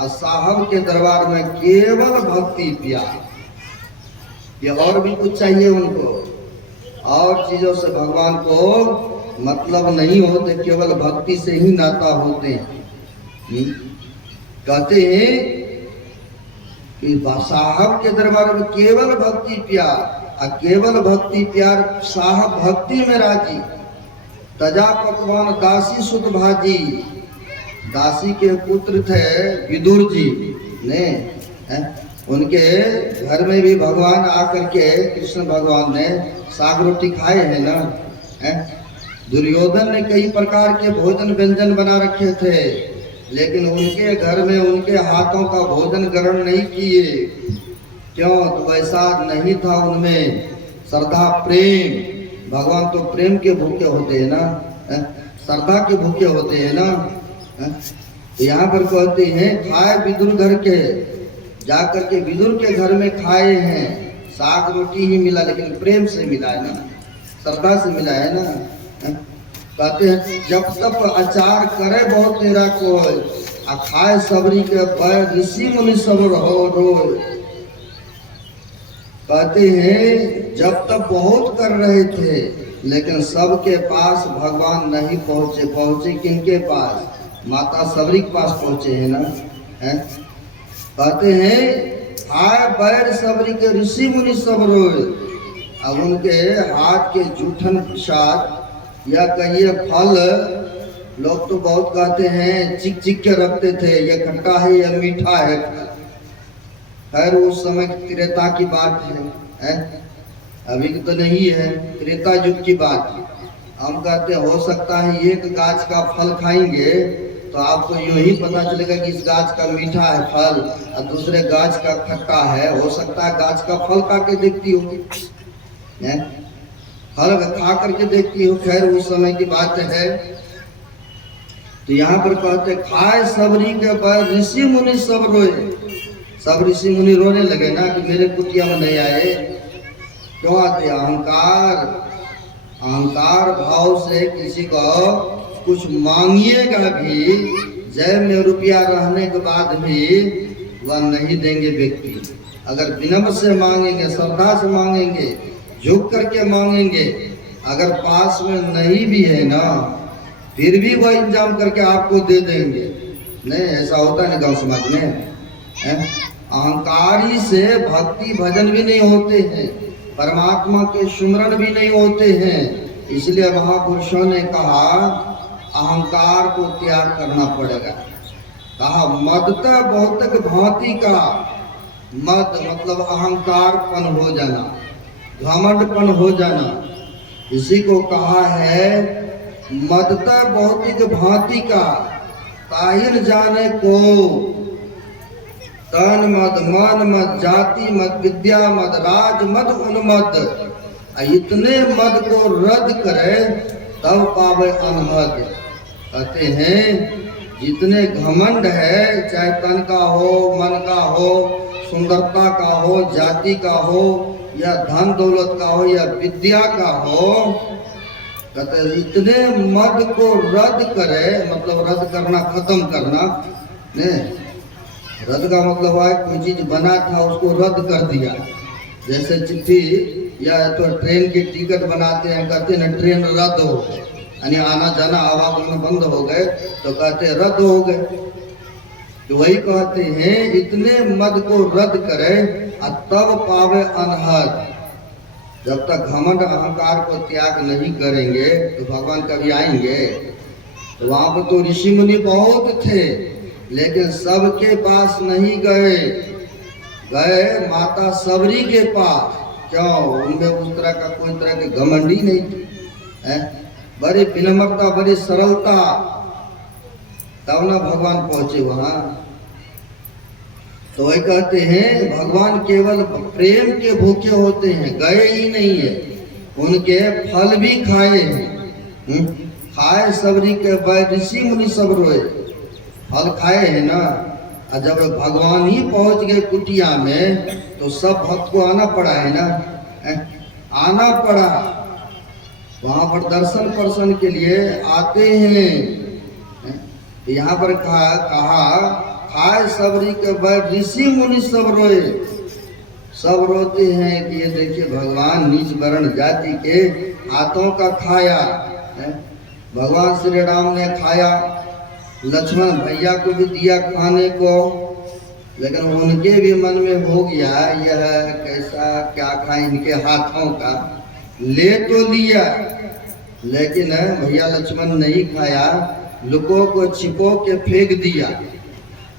और साहब के दरबार में केवल भक्ति प्यार। ये और भी कुछ चाहिए उनको, और चीजों से भगवान को मतलब नहीं होते, केवल भक्ति से ही नाता होते हैं। कहते हैं कि साहब के दरबार में केवल भक्ति प्यार, और केवल भक्ति प्यार साहब भक्ति में राजी। तजा पकवान दासी सुत भाजी, दासी के पुत्र थे विदुर जी ने, उनके घर में भी भगवान आकर के कृष्ण भगवान ने साग रोटी खाए हैं ना। दुर्योधन ने कई प्रकार के भोजन व्यंजन बना रखे थे, लेकिन उनके घर में उनके हाथों का भोजन ग्रहण नहीं किए। क्यों? तो वैसा नहीं था उनमें श्रद्धा प्रेम। भगवान तो प्रेम के भूखे होते हैं ना, श्रद्धा के भूखे होते हैं ना। तो यहाँ पर कहते हैं खाए विदुर घर के, जाकर के विदुर के घर में खाए हैं, साग रोटी ही मिला, लेकिन प्रेम से मिला है ना, श्रद्धा से मिला है ना। कहते हैं जब तक अचार करे बहुत तेरा कोई, आ खाए सबरी के बैर ऋषि मुनि सब रहो रोए। कहते हैं जब तक बहुत कर रहे थे, लेकिन सबके पास भगवान नहीं पहुंचे। पहुंचे किनके पास? माता सबरी के पास पहुंचे हैं ना। कहते हैं आए बैर सबरी के ऋषि मुनि सब रोए। अब उनके हाथ के जूठन प्रसाद या कहिए फल, लोग तो बहुत कहते हैं चिक चिक के रखते थे, ये खट्टा है या मीठा है। खैर उस समय त्रेता की बात है, अभी तो नहीं है, त्रेता युग की बात। हम कहते हो सकता है एक गाछ का फल खाएंगे तो आपको यूं ही पता चलेगा कि इस गाछ का मीठा है फल और दूसरे गाछ का खट्टा है। हो सकता है गाछ का फल खा के देखती होगी, फल खा करके देखती हो। खैर उस समय की बात है। तो यहाँ पर कहते खाए सबरी के बैर ऋषि मुनि सब रोए। सब ऋषि मुनि रोने लगे ना कि मेरे कुटिया में नहीं आए। क्यों आते? अहंकार, अहंकार भाव से किसी को कुछ मांगिएगा भी, जेब में रुपया रहने के बाद भी वह नहीं देंगे व्यक्ति। अगर विनम्र से मांगेंगे, श्रद्धा से मांगेंगे, झुक करके मांगेंगे, अगर पास में नहीं भी है ना फिर भी वह इंतजाम करके आपको दे देंगे। नहीं ऐसा होता है गांव समाज में। अहंकारी से भक्ति भजन भी नहीं होते हैं, परमात्मा के सुमरन भी नहीं होते हैं। इसलिए महापुरुषों ने कहा अहंकार को त्याग करना पड़ेगा। कहा मदता बहुतक भांति का, मद मतलब अहंकारपन हो जाना, घमंडपन हो जाना, इसी को कहा है मदता भौतिक भांति का। ताहिर जाने को तन मद, मन मद, जाति मद, विद्या मद, राज मद, उन्मद। इतने मद को रद्द करे तब पावे अनहद। कहते हैं जितने घमंड है, चाहे तन का हो, मन का हो, सुंदरता का हो, जाति का हो, या धन दौलत का हो, या विद्या का हो, कहते इतने मद को रद्द करे, मतलब रद्द करना, खत्म करना। ने रद्द का मतलब है कोई चीज बना था उसको रद्द कर दिया। जैसे चिट्ठी या तो ट्रेन की टिकट बनाते हैं, कहते हैं ट्रेन रद्द हो गए, यानी आना जाना आवागमन बंद हो गए, तो कहते हैं रद्द हो गए। तो वही कहते हैं इतने मद को रद्द करे तब पावे अनहद। जब तक घमंड अहंकार को त्याग नहीं करेंगे तो भगवान कभी आएंगे? तो वहां पर तो ऋषि मुनि बहुत थे, लेकिन सबके पास नहीं गए, गए माता सबरी के पास। क्यों? उनमें उस तरह का कोई तरह के घमंडी नहीं थे, बड़ी विनम्रता, बड़ी सरलता, तब ना भगवान पहुंचे वहां। तो वही कहते हैं भगवान केवल प्रेम के भूखे होते हैं, गए ही नहीं है, उनके फल भी खाए हैं। खाए सबरी के बैठ ऋषि मुनि सब रोए। फल खाए हैं ना, और जब भगवान ही पहुंच गए कुटिया में तो सब भक्त को आना पड़ा है ना, आना पड़ा। वहां पर दर्शन पर्शन के लिए आते हैं। यहाँ पर कहा खाए सबरी के बैठ ऋषि मुनि सब रोए। सब रोते हैं कि ये देखिए भगवान नीच वर्ण जाति के हाथों का खाया। भगवान श्री राम ने खाया, लक्ष्मण भैया को भी दिया खाने को, लेकिन उनके भी मन में हो गया यह कैसा क्या खाए इनके हाथों का। ले तो लिया, लेकिन भैया लक्ष्मण नहीं खाया, लुको को छिपो के फेंक दिया।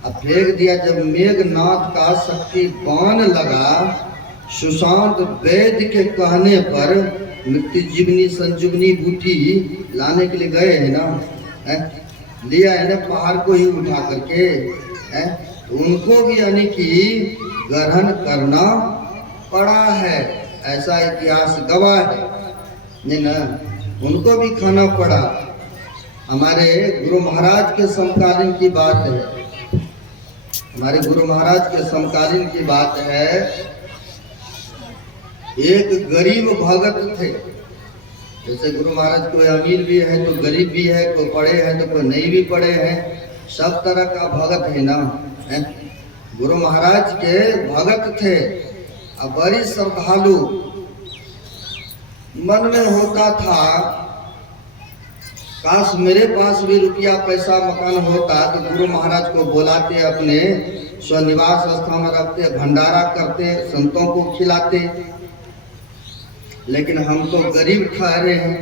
अब फेंक दिया जब मेघनाथ का शक्ति बाण लगा, सुशांत वैद्य के कहने पर मृत्यु जीवनी संजीवनी बूटी लाने के लिए गए हैं ना, लिया है ना पहाड़ को ही उठा करके, तो उनको भी यानी कि ग्रहण करना पड़ा है, ऐसा इतिहास गवाह है नहीं ना, उनको भी खाना पड़ा। हमारे गुरु महाराज के समकालीन की बात है, हमारे गुरु महाराज के समकालीन की बात है। एक गरीब भगत थे, जैसे गुरु महाराज कोई अमीर भी है तो गरीब भी है, कोई पढ़े हैं तो कोई नहीं भी पढ़े हैं, सब तरह का भगत है ना। गुरु महाराज के भगत थे, अब बड़ी श्रद्धालु। मन में होता था काश मेरे पास भी रुपया पैसा मकान होता तो गुरु महाराज को बुलाते, अपने स्वनिवास स्थान में रखते, भंडारा करते, संतों को खिलाते। लेकिन हम तो गरीब ठहरे हैं,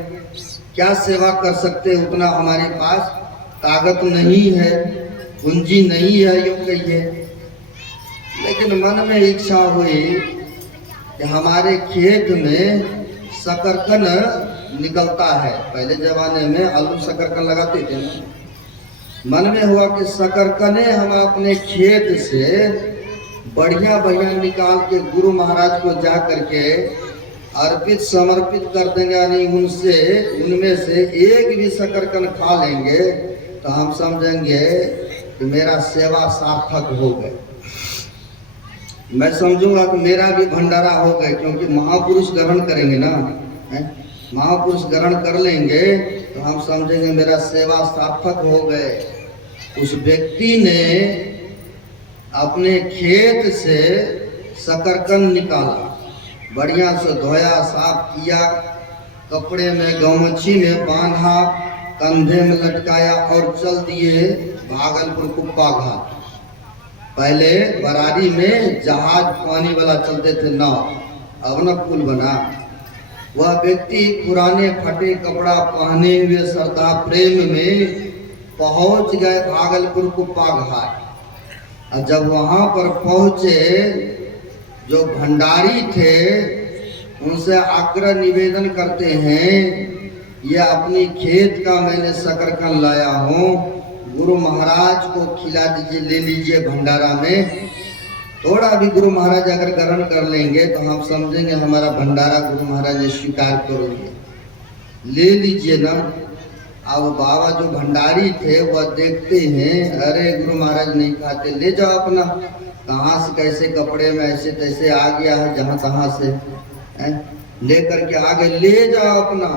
क्या सेवा कर सकते, उतना हमारे पास ताकत नहीं है, पूंजी नहीं है यूं कहिए। लेकिन मन में इच्छा हुई कि हमारे खेत में शकरकंद निकलता है, पहले जमाने में आलू शकरकंद लगाते थे ना। मन में हुआ कि शकरकंद हम अपने खेत से बढ़िया बढ़िया निकाल के गुरु महाराज को जा करके अर्पित समर्पित कर देंगे, यानी उनसे उनमें से एक भी शकरकंद खा लेंगे तो हम समझेंगे कि मेरा सेवा सार्थक हो गए। मैं समझूंगा कि मेरा भी भंडारा हो गए, क्योंकि महापुरुष ग्रहण करेंगे ना, महापुरुष ग्रहण कर लेंगे तो हम समझेंगे मेरा सेवा सार्थक हो गए। उस व्यक्ति ने अपने खेत से शकरकंद निकाला, बढ़िया से धोया, साफ किया, कपड़े में गमछी में बांधा, कंधे में लटकाया और चल दिए भागलपुर कुप्पा घाट। पहले बरारी में जहाज पानी वाला चलते थे नाव, अब न पुल बना। वह व्यक्ति पुराने फटे कपड़ा पहने हुए श्रद्धा प्रेम में पहुंच गए भागलपुर कुप्पा घाट। और जब वहां पर पहुंचे, जो भंडारी थे उनसे आग्रह निवेदन करते हैं, ये अपनी खेत का मैंने शकरकंद लाया हूँ, गुरु महाराज को खिला दीजिए, ले लीजिए भंडारा में। थोड़ा भी गुरु महाराज अगर ग्रहण कर लेंगे तो हम समझेंगे हमारा भंडारा गुरु महाराज ने स्वीकार करोगे, ले लीजिए ना। अब बाबा जो भंडारी थे वह देखते हैं, अरे गुरु महाराज नहीं खाते, ले जाओ अपना, कहाँ से कैसे कपड़े में ऐसे तैसे आ गया है, जहाँ तहाँ से ले करके आगे ले जाओ अपना।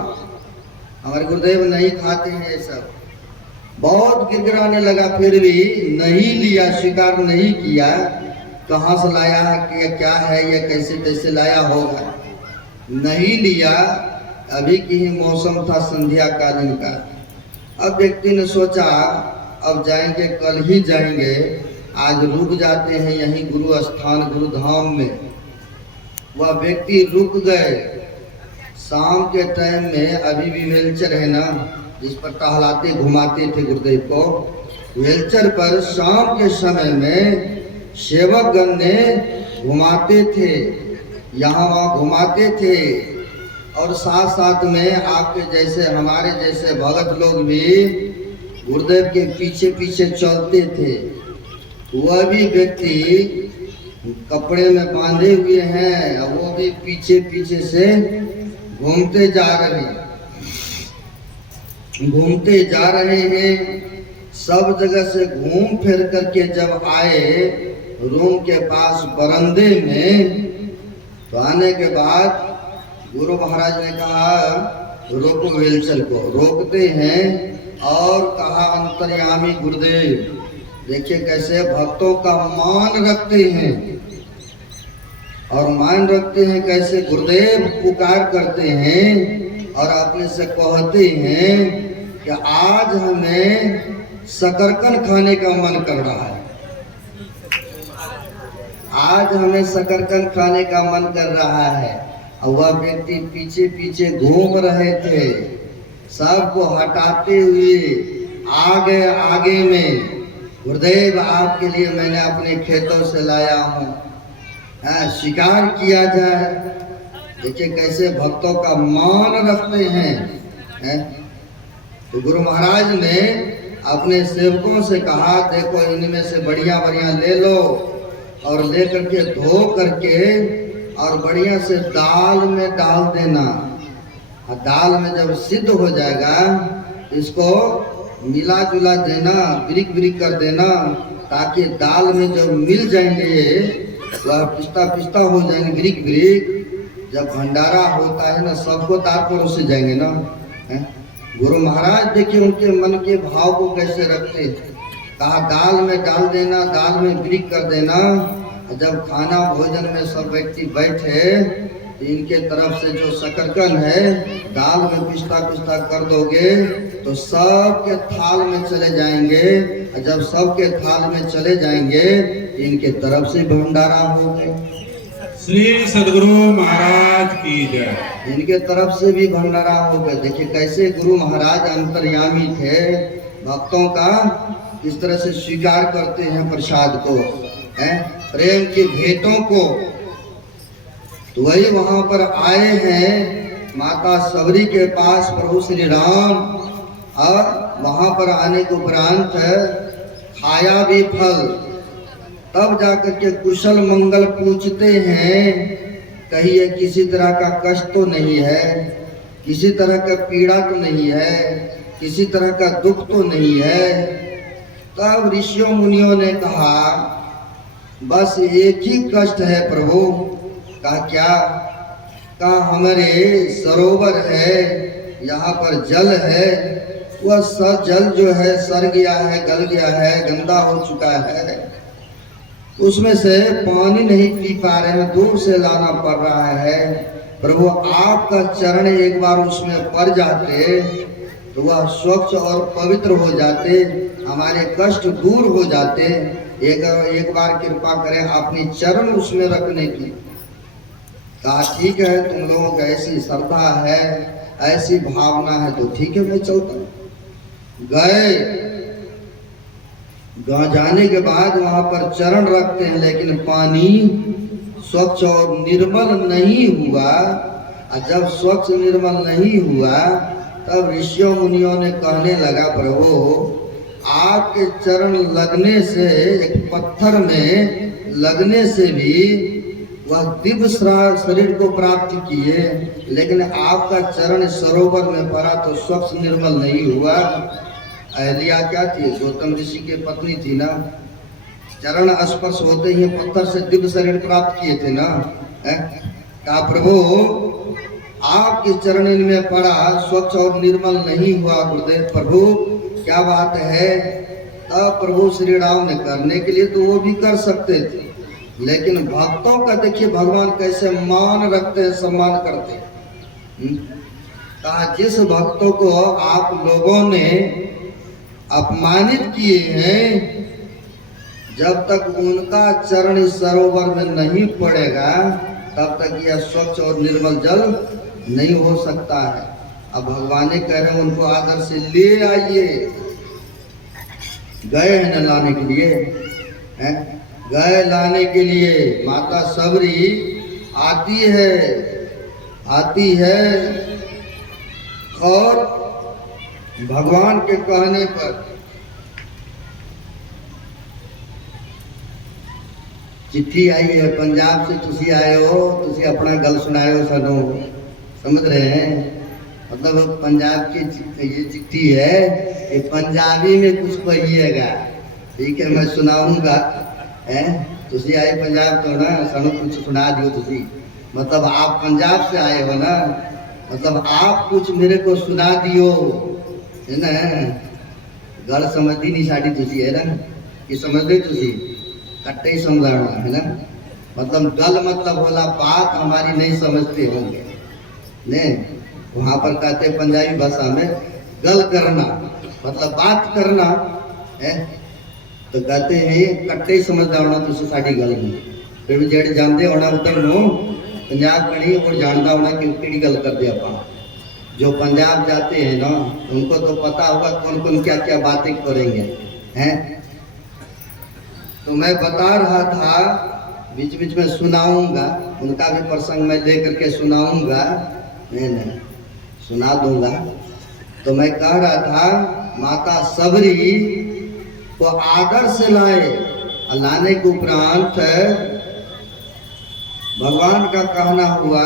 हमारे गुरुदेव नहीं खाते हैं ये सब। बहुत गिड़गिड़ाने लगा, फिर भी नहीं लिया, स्वीकार नहीं किया। कहाँ से लाया है, कि क्या है, ये कैसे तैसे लाया होगा, नहीं लिया। अभी की ही मौसम था संध्या कालीन का। अब व्यक्ति ने सोचा अब जाएंगे, कल ही जाएंगे, आज रुक जाते हैं यहीं गुरु स्थान गुरु धाम में। वह व्यक्ति रुक गए। शाम के टाइम में अभी भी वेलचर है ना, जिस पर टहलाते घुमाते थे गुरुदेव को, वेलचर पर शाम के समय में सेवकगण ने घुमाते थे, यहाँ वहाँ घुमाते थे। और साथ साथ में आपके जैसे हमारे जैसे भगत लोग भी गुरुदेव के पीछे पीछे चलते थे। वह भी व्यक्ति कपड़े में बांधे हुए हैं, और वो भी पीछे पीछे से घूमते जा रहे हैं। घूमते जा रहे हैं। सब जगह से घूम फिर करके जब आए रूम के पास बरंदे में, तो आने के बाद गुरु महाराज ने कहा रोको वेलचल को। रोकते हैं और कहा अंतर्यामी गुरुदेव, देखिए कैसे भक्तों का मान रखते हैं, और मान रखते हैं कैसे गुरुदेव पुकार करते हैं और अपने से कहते हैं कि आज हमें शकरकंद खाने का मन कर रहा है, आज हमें शकरकंद खाने का मन कर रहा है। और वह व्यक्ति पीछे पीछे घूम रहे थे, सबको हटाते हुए आगे आगे में, गुरुदेव आपके लिए मैंने अपने खेतों से लाया हूँ, शिकार किया जाए। देखिए कैसे भक्तों का मान रखते हैं। तो गुरु महाराज ने अपने सेवकों से कहा देखो इनमें से बढ़िया बढ़िया ले लो और ले करके धो करके और बढ़िया से दाल में डाल देना। दाल में जब सिद्ध हो जाएगा इसको मिला जुला देना, ब्रिक ब्रिक कर देना, ताकि दाल में जब मिल जाएंगे वह पिस्ता पिस्ता हो जाएंगे, ब्रिक ब्रिक। जब भंडारा होता है ना सबको दाल परोसे जाएंगे ना। गुरु महाराज देखिए उनके मन के भाव को कैसे रखते। कहा दाल में डाल देना, दाल में ब्रिक कर देना। जब खाना भोजन में सब व्यक्ति बैठे तो इनके तरफ से जो शकरकंद है दाल में पिस्ता पिस्ता कर दोगे तो सबके थाल में चले जाएंगे। जब सबके थाल में चले जाएंगे इनके तरफ से भंडारा हो गए। श्री सद्गुरु महाराज की जय। इनके तरफ से भी भंडारा हो गए। देखिए कैसे गुरु महाराज अंतर्यामी थे, भक्तों का किस तरह से स्वीकार करते हैं प्रसाद को, प्रेम की भेंटों को। तो वही वहां पर आए हैं माता सबरी के पास प्रभु श्री राम, और वहां पर आने के उपरांत खाया भी फल। तब जाकर के कुशल मंगल पूछते हैं, कहिए किसी तरह का कष्ट तो नहीं है, किसी तरह का पीड़ा तो नहीं है, किसी तरह का दुख तो नहीं है। तब ऋषियों मुनियों ने कहा बस एक ही कष्ट है प्रभु। कहा क्या? कहा हमारे सरोवर है, यहाँ पर जल है, वह सब जल जो है सड़ गया है, गल गया है, गंदा हो चुका है, उसमें से पानी नहीं पी पा रहे हैं, दूर से लाना पड़ रहा है। प्रभु आपका चरण एक बार उसमें पड़ जाते तो वह स्वच्छ और पवित्र हो जाते, हमारे कष्ट दूर हो जाते। एक बार कृपा करें अपनी चरण उसमें रखने की। कहा ठीक है, तुम लोगों का ऐसी श्रद्धा है, ऐसी भावना है तो ठीक है मैं चलता। गए, जाने के बाद वहां पर चरण रखते हैं, लेकिन पानी स्वच्छ और निर्मल नहीं हुआ। जब स्वच्छ निर्मल नहीं हुआ तब ऋषियों मुनियों ने कहने लगा प्रभु आपके चरण लगने से, एक पत्थर में लगने से भी वह दिव्य शरीर को प्राप्त किए, लेकिन आपका चरण सरोवर में पड़ा तो स्वच्छ निर्मल नहीं हुआ। अहलिया क्या थी? गौतम ऋषि की पत्नी थी ना, चरण स्पर्श होते ही पत्थर से दिव्य शरीर प्राप्त किए थे ना। कहा प्रभु आपके चरण में पड़ा, स्वच्छ और निर्मल नहीं हुआ गुरुदेव। प्रभु क्या बात है? तब प्रभु श्री राम ने करने के लिए तो वो भी कर सकते थे, लेकिन भक्तों का देखिए भगवान कैसे मान रखते हैं, सम्मान करते हैं। कहा जिस भक्तों को आप लोगों ने अपमानित किए हैं, जब तक उनका चरण इस सरोवर में नहीं पड़ेगा तब तक यह स्वच्छ और निर्मल जल नहीं हो सकता है। अब भगवान कह रहे हैं उनको आदर से ले आइए। गए हैं न लाने के लिए, गए लाने के लिए। माता सबरी आती है और भगवान के कहने पर चिट्ठी आई है पंजाब से, तुसी आए हो, तुसी अपना गल सुनाए हो सानू, समझ रहे हैं। मतलब पंजाब की ये चिट्ठी है, ये पंजाबी में कुछ पढ़िएगा, ठीक है? मैं सुनाऊंगा। तुसी आए पंजाब तो ना, सानू कुछ सुना दियो तुसी। मतलब आप पंजाब से आए हो ना, मतलब आप कुछ मेरे को सुना दियो, है ना? गल समझती नहीं साड़ी तुसी, है ना? ये समझ ले तुसी, कट्टे ही समझाना, है ना? मतलब गल मतलब होला बात हमारी नहीं समझते होंगे ने, वहां पर कहते पंजाबी भाषा में गल करना मतलब बात करना है, तो कहते हैं कट्टे ही समझदा होना तुसी साडी गल में। फिर भी जेड़ जानते होना उधर नो पंजाब कणी और जानता होना कि केड़ी गल करते अपन। जो पंजाब जाते हैं ना उनको तो पता होगा कौन कौन क्या क्या बातें करेंगे, हैं? तो मैं बता रहा था, बीच बीच में सुनाऊंगा, उनका भी प्रसंग मैं लेकर के सुनाऊंगा, नहीं सुना दूंगा। तो मैं कह रहा था माता सबरी को आदर से लाए, लाने के उपरांत भगवान का कहना हुआ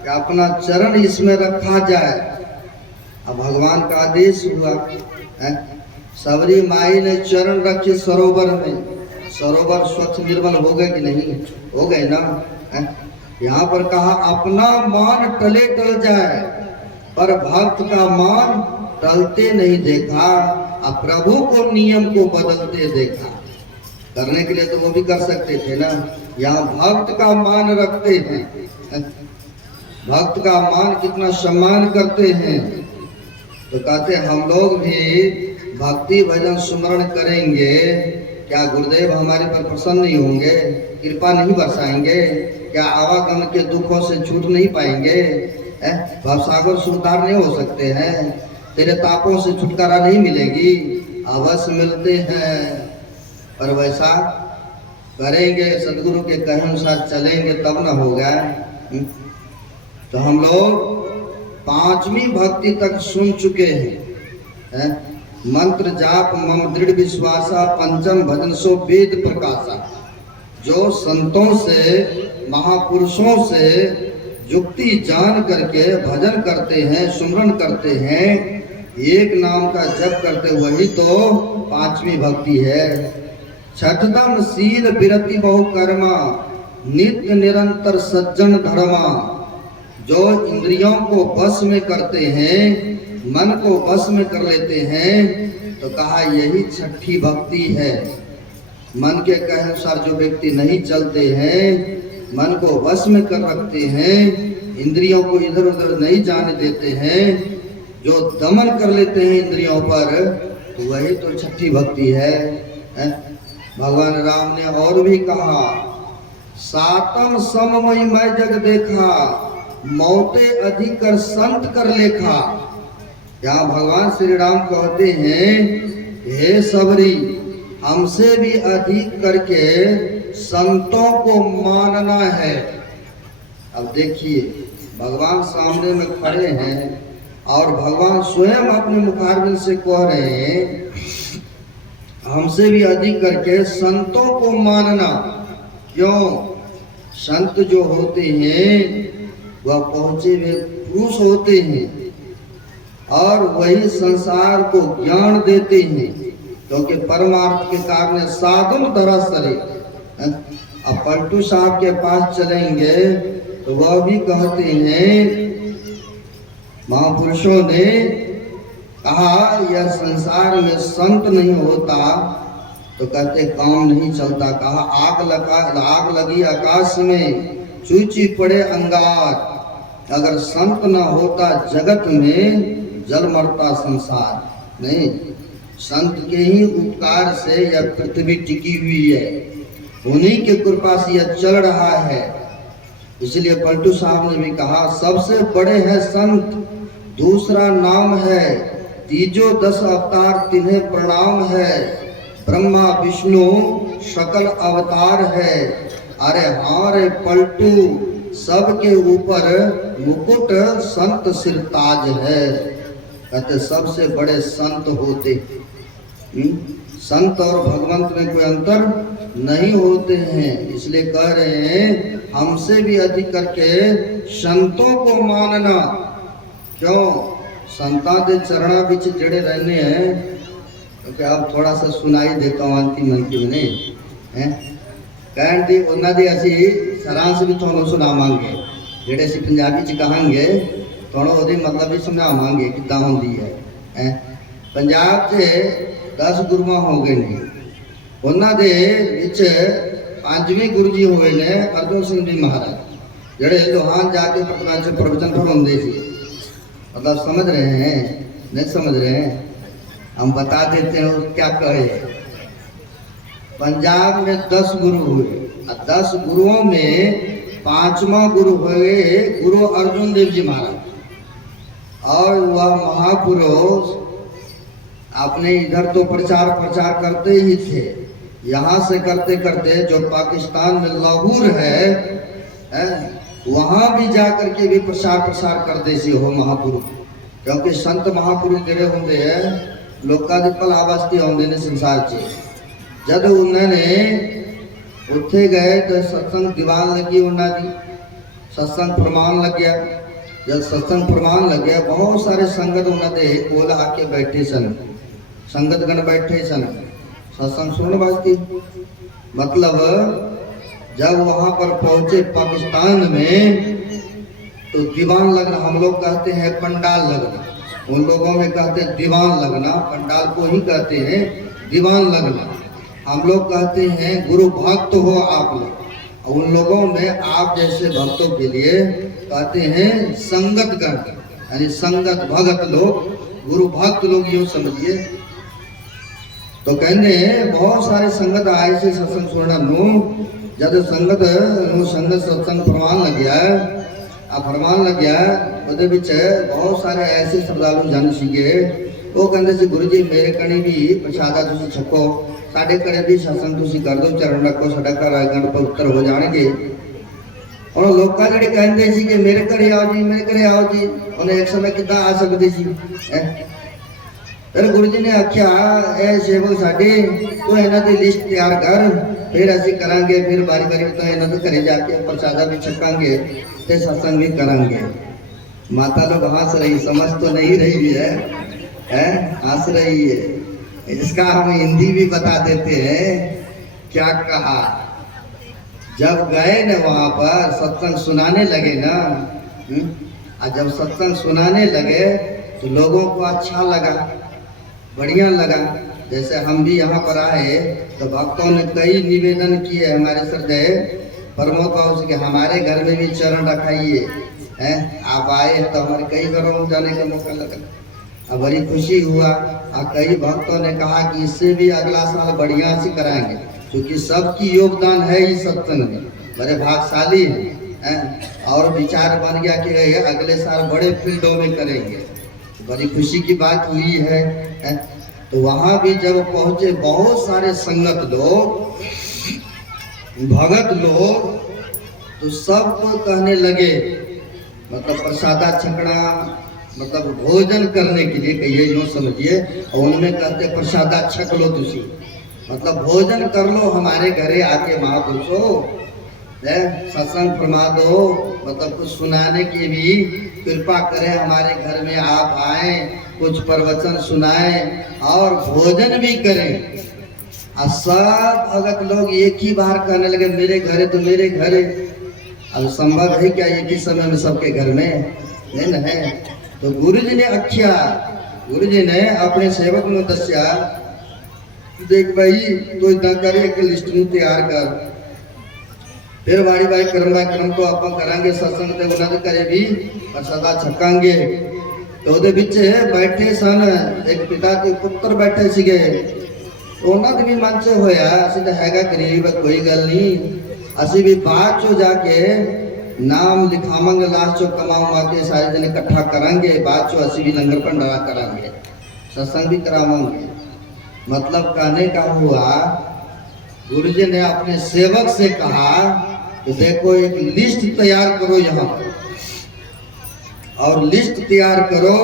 कि अपना चरण इसमें रखा जाए। अब भगवान का आदेश हुआ है, सबरी माई ने चरण रखे सरोवर में। सरोवर स्वच्छ निर्मल हो गए कि नहीं? हो गए ना? यहाँ पर कहा अपना मान टले टल जाए, पर भक्त का मान टलते नहीं देखा, अब प्रभु को नियम को बदलते देखा। करने के लिए तो वो भी कर सकते थे ना, यहाँ भक्त का मान रखते हैं, भक्त का मान कितना सम्मान करते हैं। तो कहते हम लोग भी भक्ति भजन सुमरण करेंगे, क्या गुरुदेव हमारे पर प्रसन्न नहीं होंगे? कृपा नहीं बरसाएंगे? क्या आवागमन के दुखों से छूट नहीं पाएंगे? भवसागर से उद्धार नहीं हो सकते हैं? तेरे तापों से छुटकारा नहीं मिलेगी? अवश्य मिलते हैं, पर वैसा करेंगे, सदगुरु के कहे अनुसार चलेंगे तब न होगा। तो हम लोग 5वीं भक्ति तक सुन चुके हैं। मंत्र जाप मम दृढ़ विश्वासा, पंचम भजन सो वेद प्रकाशा। जो संतों से महापुरुषों से युक्ति जान करके भजन करते हैं, सुमरण करते हैं, एक नाम का जप करते, वही तो 5वीं भक्ति है। छठदम शील विरति बहु कर्मा, नित्य निरंतर सज्जन धर्मा। जो इंद्रियों को बस में करते हैं, मन को बस में कर लेते हैं, तो कहा यही छठी भक्ति है। मन के कहे अनुसार जो व्यक्ति नहीं चलते हैं, मन को बस में कर रखते हैं, इंद्रियों को इधर उधर नहीं जाने देते हैं, जो दमन कर लेते हैं इंद्रियों पर, तो वही तो छठी भक्ति है। भगवान राम ने और भी कहा, सातम सममय मैं जग देखा, मौते अधिक कर संत कर लेखा। यहाँ भगवान श्री राम कहते हैं, हे सबरी हमसे भी अधिक करके संतों को मानना है। अब देखिए भगवान सामने में खड़े हैं और भगवान स्वयं अपने मुखारबिंद से कह रहे हैं, हमसे भी अधिक करके संतों को मानना। क्यों? संत जो होते हैं वह पहुंचे हुए पुरुष होते हैं और वही संसार को ज्ञान देते हैं, क्योंकि परमार्थ के कारण साधुन दरअसरे। अब पलटू साहब के पास चलेंगे तो वह भी कहते हैं, महापुरुषों ने कहा यह संसार में संत नहीं होता तो कहते काम नहीं चलता। कहा आग लगी आकाश में, चूची पड़े अंगार, अगर संत न होता जगत में जल मरता संसार। नहीं, संत के ही उपकार से यह पृथ्वी टिकी हुई है, उन्हीं के कृपा से यह चल रहा है। इसलिए पलटू साहब ने भी कहा, सबसे बड़े हैं संत, दूसरा नाम है, तीजो 10 अवतार तिन्हें प्रणाम है, ब्रह्मा विष्णु सकल अवतार है। अरे हाँ रे पलटू, सबके ऊपर मुकुट संत सिरताज है। कहते सबसे बड़े संत होते, संत और भगवंत में कोई अंतर नहीं होते हैं। इसलिए कह रहे हैं हमसे भी अधिक करके संतों को मानना। क्यों संतां दे चरणा विच जड़े रहने हैं, क्योंकि अब थोड़ा सा सुनाई देता हूँ अंतिम अंतिम ने हैं कहण दी उन्हां दी असी सारांश भी तुहानूं सुनावांगे, ਜਿਹੜੇ ਅਸੀਂ ਪੰਜਾਬੀ ਚ ਕਹਾਂਗੇ ਤੁਹਾਨੂੰ ਉਹਦੀ ਮਤਲਬ ਵੀ ਸਮਝਾਵਾਂਗੇ ਕਿੱਦਾਂ ਹੁੰਦੀ ਹੈ। ਪੰਜਾਬ 'ਚ 10 ਗੁਰੂਆਂ ਹੋ ਗਏ ਨੇ, ਉਹਨਾਂ ਦੇ ਵਿੱਚ 5ਵੇਂ ਗੁਰੂ ਜੀ ਹੋਏ ਨੇ ਅਰਜਨ ਸਿੰਘ ਜੀ ਮਹਾਰਾਜ, ਜਿਹੜੇ ਲੋਹਾਨ ਜਾ ਕੇ ਪਟਨਾ 'ਚ ਪ੍ਰਵਚਨ ਪੜਾਉਂਦੇ ਸੀ। मतलब समझ रहे हैं नहीं समझ रहे हैं, हम बता देते हैं क्या कहे। पंजाब में 10 गुरु हुए, 10 गुरुओं में 5वां गुरु हुए गुरु अर्जुन देव जी महाराज। और वह महापुरुष अपने इधर तो प्रचार करते ही थे, यहाँ से करते करते जो पाकिस्तान में लाहौर है वहाँ भी जा करके भी प्रसार करते सी हो महापुरुष, क्योंकि संत महापुरुष ਜਿਹੜੇ ਹੁੰਦੇ ਹੈ ਲੋਕਾਂ ਦੀ ਭਲਾ ਵਾਸਤੇ ਆਉਂਦੇ ਨੇ ਸੰਸਾਰ 'ਚ। जब उन्होंने ਉੱਥੇ गए तो सत्संग दीवान लगी, उन्होंने सत्संग प्रमाण लग गया। जब सत्संग प्रमाण लग गया बहुत सारे संगत उन्होंने कोल आके बैठे सन, संगतगण बैठे सन सत्संग सुनने वास्ते। मतलब जब वहाँ पर पहुँचे पाकिस्तान में तो दीवान लगना, हम लोग कहते हैं पंडाल लगना, उन लोगों में कहते हैं दीवान लगना, पंडाल को ही कहते हैं दीवान लगना। हम लोग कहते हैं गुरु भक्त हो आप लोग, और उन लोगों में आप जैसे भक्तों के लिए कहते हैं संगत गण, यानी संगत भगत लोग, गुरु भक्त लोग यूँ समझिए। तो कहने बहुत सारे संगत आए से सत्संग सुनना नू। जब संगत सत्संग प्रमाण लग गया, फरमान लग गया ਉਹਦੇ ਵਿੱਚ ਬਹੁਤ ਸਾਰੇ ਐਸੇ ਸ਼ਰਧਾਲੂ ਜਨ ਸੀਗੇ, ਉਹ ਕਹਿੰਦੇ ਸੀ ਗੁਰੂ ਜੀ ਮੇਰੇ ਕਣੀ ਵੀ ਪ੍ਰਸ਼ਾਦਾ ਤੁਸੀਂ ਛਕੋ, ਸਾਡੇ ਘਰੇ ਵੀ ਸਤਸੰਗ ਤੁਸੀਂ ਕਰ ਦਿਓ, ਚਰਨ ਰੱਖੋ, ਸਾਡਾ ਘਰ ਆਗਣ ਪਵਿੱਤਰ ਹੋ ਜਾਣਗੇ। और ਲੋਕਾਂ ਜਿਹੜੇ ਕਹਿੰਦੇ ਸੀ ਕਿ ਮੇਰੇ ਘਰੇ ਆਓ ਜੀ, ਮੇਰੇ ਘਰੇ ਆਓ ਜੀ, ਉਹਨੇ ਇੱਕ ਸਮੇਂ ਕਿੱਦਾਂ ਆ ਸਕਦੇ ਸੀ। ਫਿਰ ਗੁਰੂ ਜੀ ਨੇ ਆਖਿਆ ਇਹ ਸੇਵਕ ਸਾਡੇ ਤੂੰ ਇਹਨਾਂ ਦੀ ਲਿਸਟ ਤਿਆਰ ਕਰ, ਫਿਰ ਅਸੀਂ ਕਰਾਂਗੇ, ਫਿਰ ਬਾਰੀ ਬਾਰੀ ਤੋਂ ਇਹਨਾਂ ਦੇ ਘਰੇ ਜਾ ਕੇ ਪ੍ਰਸ਼ਾਦਾ भी छकांगे ਤੇ सत्संग भी करेंगे। माता लोग हंस रही, समझ तो नहीं रही है, हंस रही है। इसका हम हिंदी भी बता देते हैं क्या कहा। जब गए न वहाँ पर सत्संग सुनाने लगे ना, और जब सत्संग सुनाने लगे तो लोगों को अच्छा लगा, बढ़िया लगा। जैसे हम भी यहाँ पर आए तो भक्तों ने कई निवेदन किए हमारे श्रद्धेय प्रमोद बाबू से कि हमारे घर में भी चरण रखाइए, आप आए तो हमारे कई घरों में जाने का मौका लगा। अब बड़ी खुशी हुआ, और कई भक्तों ने कहा कि इससे भी अगला साल बढ़िया से कराएंगे, क्योंकि सबकी योगदान है इस सत्संग में, बड़े भागशाली हैं। और विचार बन गया कि अगले साल बड़े फील्डों में करेंगे, बड़ी खुशी की बात हुई है। तो वहाँ भी जब पहुँचे बहुत सारे संगत लोग, भगत लोग, तो सबको कहने लगे, मतलब प्रसादा छकना मतलब भोजन करने के लिए कहिए, यूँ समझिए। और उनमें कहते प्रसादा छक लो तुसी, मतलब भोजन कर लो हमारे घरे आके महापुरुषों, सत्संग फरमा दो, मतलब कुछ सुनाने की भी कृपा करें, हमारे घर में आप आए, कुछ प्रवचन सुनाएं और भोजन भी करें। और सब भगत लोग एक ही बार कहने लगे मेरे घरे तो मेरे घरे। अब संभव है क्या एक ही समय में सबके घर में? नहीं न है। तो गुरु जी ने आख्या, गुरु जी ने अपने सेवक को दस्या, देख भाई तो इतना कर एक लिस्ट में तैयार कर, फिर बारी बारी क्रम तो आप करांगे सत्संग ते उन्होंने करे भी प्रसादा छकांगे। तो ਉਹਦੇ ਵਿੱਚ बैठे सन एक पिता के पुत्र बैठे ਸੀਗੇ, ਉਹਨਾਂ ਦੇ ਵੀ ਮਨ 'ਚ ਹੋਇਆ ਅਸੀਂ ਤਾਂ ਹੈਗਾ ਗਰੀਬ, ਕੋਈ ਗੱਲ ਨਹੀਂ, ਅਸੀਂ ਵੀ ਬਾਅਦ 'ਚੋਂ ਜਾ ਕੇ ਨਾਮ ਲਿਖਾਵਾਂਗੇ, ਲਾਸਟ 'ਚੋਂ ਕਮਾਵਾ ਕੇ ਸਾਰੇ ਜਣੇ ਇਕੱਠਾ ਕਰਾਂਗੇ, ਬਾਅਦ 'ਚੋਂ ਅਸੀਂ ਵੀ ਲੰਗਰ ਭੰਡਾਰਾ ਕਰਾਂਗੇ, सत्संग भी करावांगे। मतलब कहने का हुआ गुरु जी ने अपने सेवक से कहा कि देखो एक लिस्ट तैयार करो यहाँ पर, और लिस्ट तैयार करो,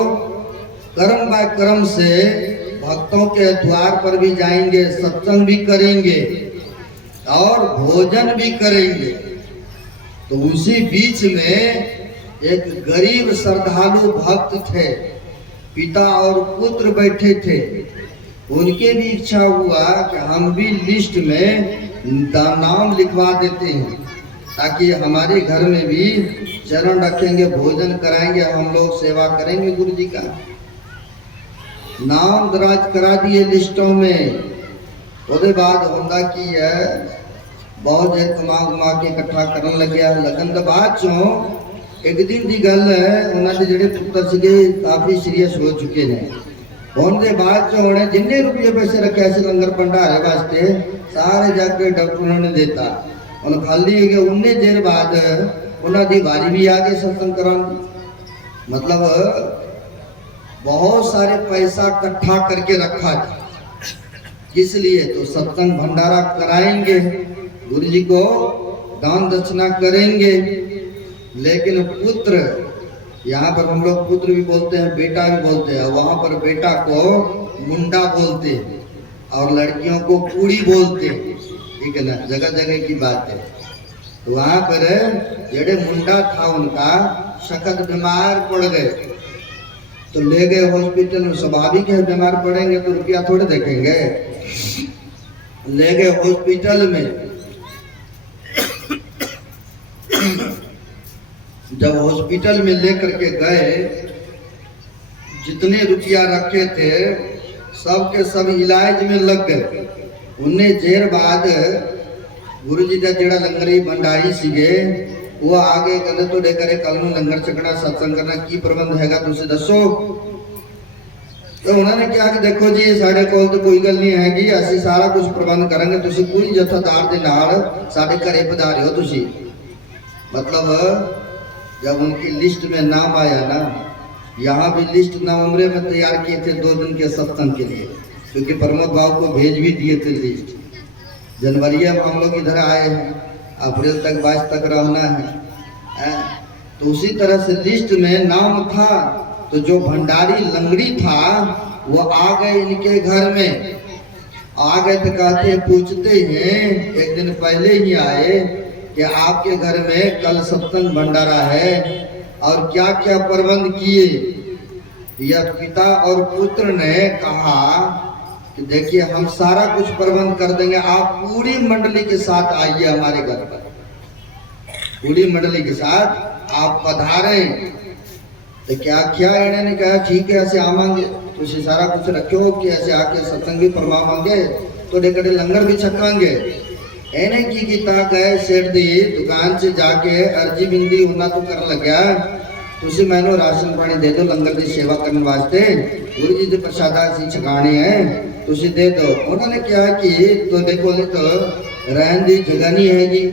कर्म बाय कर्म से भक्तों के द्वार पर भी जाएंगे, सत्संग भी करेंगे और भोजन भी करेंगे। तो उसी बीच में एक गरीब श्रद्धालु भक्त थे, पिता और पुत्र बैठे थे। उनके भी इच्छा हुआ कि हम भी लिस्ट में नाम लिखवा देते हैं, ताकि हमारे घर में भी चरण रखेंगे, भोजन कराएंगे, हम लोग सेवा करेंगे गुरु जी का। नाम दराज करा दिए लिस्टों में। उसके बाद होंदा की है बहुत देर कमा के इकट्ठा करन लग्या। लगन तो बाद चों एक दिन की गल है, उन्होंने ਜਿਹੜੇ ਪੁੱਤਰ ਸੀਗੇ काफी सीरियस हो चुके ने। होने के बाद चो उन्हें जिन्ने रुपये पैसे रखे से लंगर भंडारे वास्ते सारे जाके डॉक्टरों ने देता। उन खाली है कि उन्ने देर बाद उन्होंने बारी भी आ गए सत्संग कराने। मतलब बहुत सारे पैसा इकट्ठा करके रखा था, इसलिए तो सत्संग भंडारा कराएंगे, गुरु जी को दान दक्षिणा करेंगे। लेकिन पुत्र, यहाँ पर हम लोग पुत्र भी बोलते हैं, बेटा भी बोलते हैं, वहां पर बेटा को मुंडा बोलते हैं और लड़कियों को कुड़ी बोलते हैं, ठीक है ना, जगह जगह की बात है। तो वहां पर जेड़े मुंडा था उनका सख्त बीमार पड़ गए, तो ले गए हॉस्पिटल में। स्वाभाविक है, बीमार पड़ेंगे तो रुपया थोड़े देखेंगे। ले गए हॉस्पिटल में। जब हॉस्पिटल में लेकर के गए, जितने रुपया रखे थे सब के सब इलाज में लग गए। उन्हें देर बाद गुरु जी का जेड़ा लंगरी भंडारी सीगे वो आगे कहते तो करे कल नूं लंगर छकना, सत्संग करना, की प्रबंध हैगा तुसीं दसो। तो उन्होंने कहा कि देखो जी साढ़े कोल तो कोई गल नहीं हैगी, असीं सारा कुछ प्रबंध करेंगे, तुसीं पूरी जथेदार दे नाल साडे घरे पधारियो तुसीं। मतलब जब उनकी लिस्ट में नाम आया ना, यहाँ भी लिस्ट नवंबर में तैयार किए थे 2 दिन के सत्संग के लिए, क्योंकि प्रमोद बाबू को भेज भी दिए थे लिस्ट। जनवरी में हम लोग इधर आए हैं, अप्रैल तक 22 तक रहना है। तो उसी तरह से लिस्ट में नाम था। तो जो भंडारी लंगड़ी था वो आ गए इनके घर में। आ गए तो कहते पूछते हैं, एक दिन पहले ही आए कि आपके घर में कल सत्संग भंडारा है और क्या क्या प्रबंध किए। यह पिता और पुत्र ने कहा कि देखिए हम सारा कुछ प्रबंध कर देंगे, आप पूरी मंडली के साथ आइए हमारे घर पर, पूरी मंडली के साथ आप पधारे। तो क्या क्या इन्होंने कहा ठीक है ऐसे आवांगे, तुम सारा कुछ रखो कि ऐसे आके सत्संग भी करवावांगे, तो कड़े लंगर भी छकांगे। इन्हें की किया गए सेठ दी दुकान से जाके अर्जी बिंदी होना तो कर लग्या, तुसी मैनू राशन पानी दे दो लंगर की सेवा करने वास्ते, गुरु जी के प्रसादा असीं छकाने हैं, तुसी दे दो। उन्होंने कहा कि तुहाडे कोल तो रहन की जगह नहीं हैगी,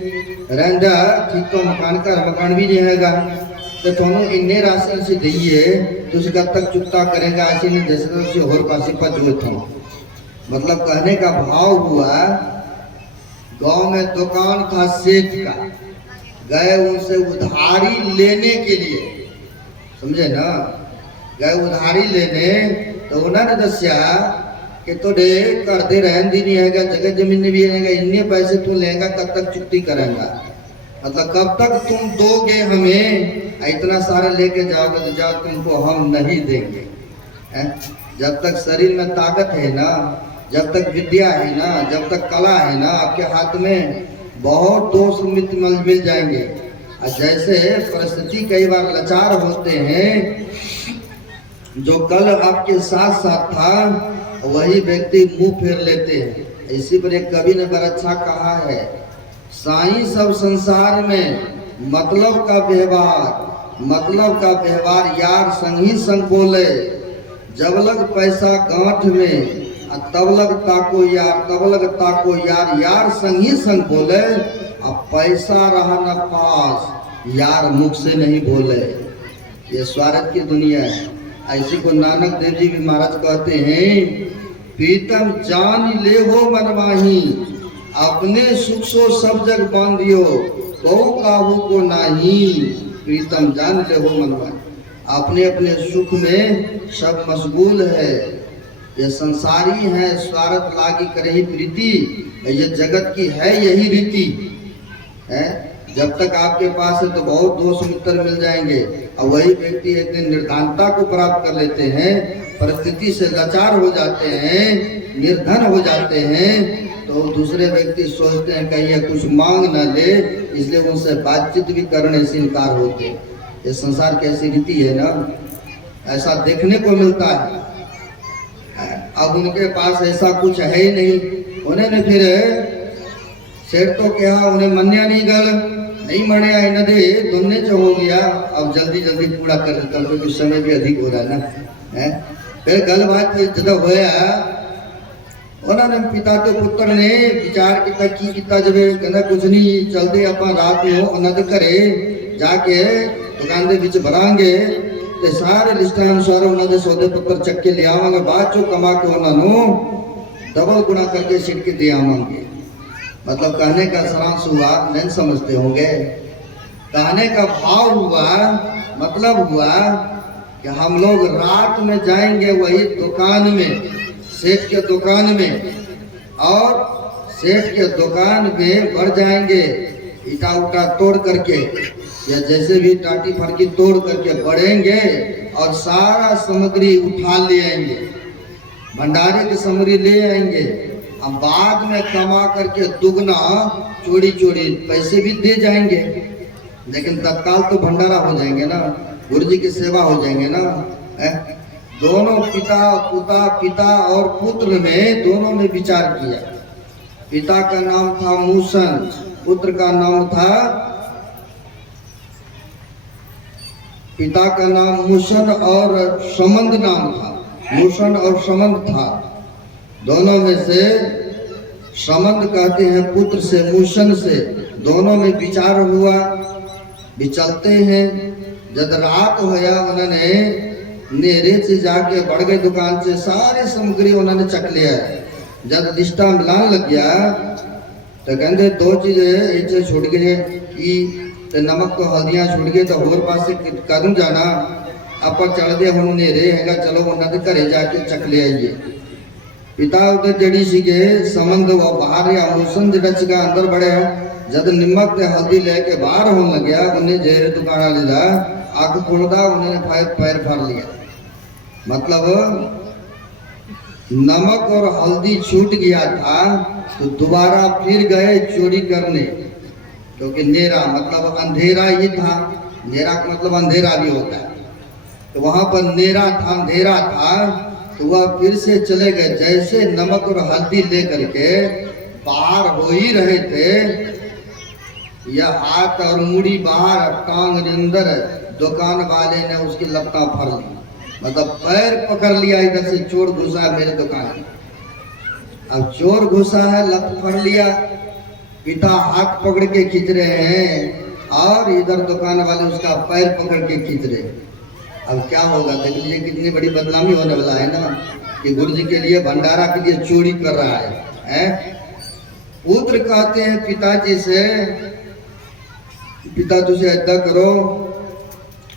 रहन दा ठीक तो मकान घर मकान भी नहीं हैगा, तो तुहानू इन्ने राशन से दईए, तुसी कब तक चुकता करेगा, ऐसे नहीं जैसे तुसी होर पासे भजो इत्थों। मतलब कहने का भाव हुआ, गांव में दुकान था सेठ का, गए उनसे उधारी लेने के लिए, समझे ना, गए उधारी लेने। तो उन्होंने दसिया कि तुझे घर दे रहन दी नहीं हैगा, जगह जमीन भी रहेगा, इन्ने पैसे तू लेगा कब तक चुकती करेगा, मतलब कब तक तुम दोगे हमें, इतना सारा लेके जाओगे तो जाओ तुमको हम नहीं देंगे। जब तक शरीर में ताकत है ना, जब तक विद्या है ना, जब तक कला है ना, आपके हाथ में बहुत दोस्त मित्र मिल जाएंगे। और जैसे परिस्थिति कई बार लाचार होते हैं, जो कल आपके साथ साथ था वही व्यक्ति मुंह फेर लेते हैं। इसी पर एक कवि ने बड़ा अच्छा कहा है, साईं सब संसार में मतलब का व्यवहार, मतलब का व्यवहार यार संग ही संग बोले, जब लग पैसा गांठ में तब लग ताको यार, तब लग ताको यार, यार संग ही संग बोले, अब पैसा रहा न पास यार मुख से नहीं बोले। ये स्वार्थ की दुनिया है। ऐसी को नानक देव जी भी महाराज कहते हैं, प्रीतम जान ले हो मनमाही, अपने सुख सो सब जग बांधियो, कहू काबू को नाही, प्रीतम जान ले हो मनमाही। अपने अपने सुख में सब मशगूल है, ये संसारी है, स्वार्थ लागी करे ही प्रीति, ये जगत की है यही रीति है। जब तक आपके पास है तो बहुत दोस्त मित्र मिल जाएंगे, और वही व्यक्ति एक दिन निर्धनता को प्राप्त कर लेते हैं, परिस्थिति से लाचार हो जाते हैं, निर्धन हो जाते हैं, तो दूसरे व्यक्ति सोचते हैं कहीं ये कुछ मांग न ले, इसलिए उनसे बातचीत भी करने से इनकार होते हैं। ये संसार की ऐसी रीति है ना, ऐसा देखने को मिलता है। अब उनके पास ऐसा कुछ है ही नहीं, उन्होंने फिर सेठ तो कहा, उन्हें मन्या नहीं गल नहीं मण्या इन दे तुमने जो हो गया, अब जल्दी जल्दी पूरा कर देता क्योंकि समय भी अधिक हो रहा है ना है। फिर गल बात जब होया, उन्होंने पिता तो पुत्र ने विचार किया की किता जब कहना कुछ नहीं, चलते अपन रात में उन्होंने घरे जाके दुकान के बिच भरांगे ते सारे लिस्ट अनुसार उन्होंने सौदे पत्र चक के ले आवांगे, बाद चो कमा के उन्होंने डबल गुना करके सीट के दे आवांगे। मतलब कहने का सारांश हुआ, नहीं समझते होंगे, कहने का भाव हुआ, मतलब हुआ कि हम लोग रात में जाएंगे वही दुकान में, सेठ के दुकान में, और सेठ के दुकान में बढ़ जाएंगे, ईटा उटा तोड़ करके या जैसे भी टाटी फड़की तोड़ करके बढ़ेंगे और सारा सामग्री उठा ले आएंगे, भंडारे की सामग्री ले आएंगे, अब बाद में कमा करके दुगना चोरी चोरी पैसे भी दे जाएंगे, लेकिन तत्काल तो भंडारा हो जाएंगे ना, गुरु जी की सेवा हो जाएंगे ना। दोनों पिता और पुत्र में दोनों ने विचार किया। पिता का नाम था मूसन, पुत्र का नाम था, पिता का नाम मूसन और समंद नाम था, मूसन और समंद था। दोनों में से समंद कहते हैं पुत्र से, मूसन से, दोनों में विचार हुआ, विचलते हैं। जब रात होया उन्होंने नेरे से जाके बढ़ गए दुकान से सारी सामग्री उन्होंने चक लिया। जब दिष्टा मिलान लग गया तो कहते दो चीजें इसे छूट गए कि नमक तो हल्दियां छूट गए, तो होर पास करूं जाना, आप चल दे हम नेरे हैगा, चलो उन्होंने घरे जाके चक ले आइए। पिता उधर जड़ी सीगे समंद वो बाहर या मूसन जड़ा सीगा अंदर बढ़े, जब निमक ते हल्दी लेके बाहर होने लग गया, उन्हें जेरे दुकाना लीला आंख खोलदा, उन्होंने पैर फाड़ लिया। मतलब नमक और हल्दी छूट गया था तो दोबारा फिर गए चोरी करने, क्योंकि नेरा मतलब अंधेरा ही था, नेरा का मतलब अंधेरा भी होता है, तो वहां पर नेरा था, अंधेरा था, तो वह फिर से चले गए। जैसे नमक और हल्दी लेकर के बाहर हो ही रहे थे, यह हाथ और मुड़ी बाहर, टांग अंदर, दुकान वाले ने उसकी लपटा फड़ ली, मतलब पैर पकड़ लिया, इधर से चोर घुसा है मेरे दुकान में। अब चोर घुसा है, लत फड़ लिया, पिता हाथ पकड़ के खींच रहे हैं और इधर दुकान वाले उसका पैर पकड़ के खींच रहे। अब क्या होगा, देख लीजिए कितनी बड़ी बदनामी होने वाला है ना, कि गुरु जी के लिए भंडारा के लिए चोरी कर रहा है। पुत्र कहते हैं पिताजी से, पिता तुझे ऐसा करो,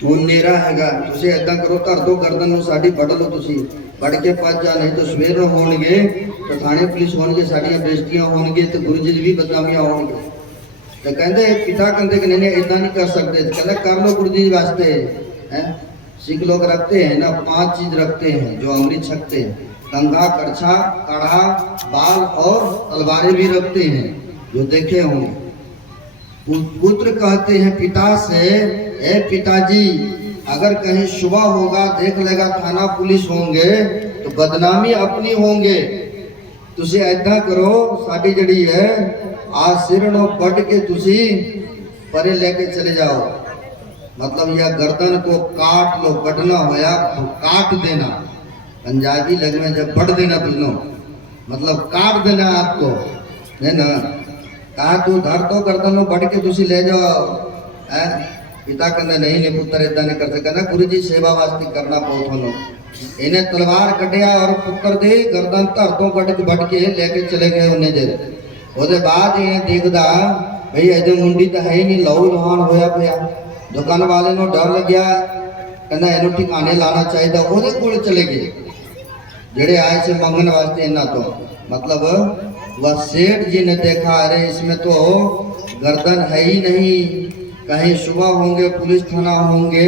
वो नेरा हैगा, तुझे ऐसा करो, कर दो गर्दन में साड़ी बढ़ लो, तुझी बढ़ के पास जा, नहीं तो सवेर होंगे तो थाने पुलिस होंगे, साड़ियां बेइज्जतियां होंगे, तो गुरु जी भी बदनामियां होंगे। तो कहते पिता कहते कि नहीं ऐसा नहीं कर सकते, कहते कर लो गुरु जी वास्ते। सिख लोग रखते हैं ना 5 चीज रखते हैं जो अमृत छकते हैं, कंघा, करछा, काढ़ा, बाल और तलवारें भी रखते हैं, जो देखे होंगे। पुत्र कहते हैं पिता से, ए पिताजी अगर कहीं सुबह होगा, देख लेगा थाना पुलिस होंगे तो बदनामी अपनी होंगे, तुझे ऐसा करो, साड़ी जड़ी है आ सिरनो बढ़ के तुझी परे लेके चले जाओ, मतलब यह गर्दन को काट लो, कटना होया तो काट देना, पंजाबी लग में जब बढ़ देना तुझनो मतलब काट देना आपको, है ना। कहा तू धर तो गर्दन में बढ़ के तुझी ले जाओ। पिता कहना नहीं पुत्र इतना नहीं कर सकता, गुरु जी सेवा वास्ते करना बहुत होनो। इन्हें तलवार कटिया और पुत्र दे गर्दन धर तो बढ़ के लेके चले गए उन्हें जर। ਉਹਦੇ बाद इन्हें देखदा भाई ऐसे मुंडी तो है ही नहीं, लहू लुहान होया पिया। दुकान वाले को डर लग गया, कहना इन्हू ठिकाने लाना चाहिए, ਉਹਦੇ ਕੋਲ चले गए जेड़े आए से मंगन वास्ते इन्हों तो। मतलब वह सेठ जी ने देखा, अरे इसमें तो गर्दन है ही नहीं। कहीं सुबह होंगे पुलिस थाना होंगे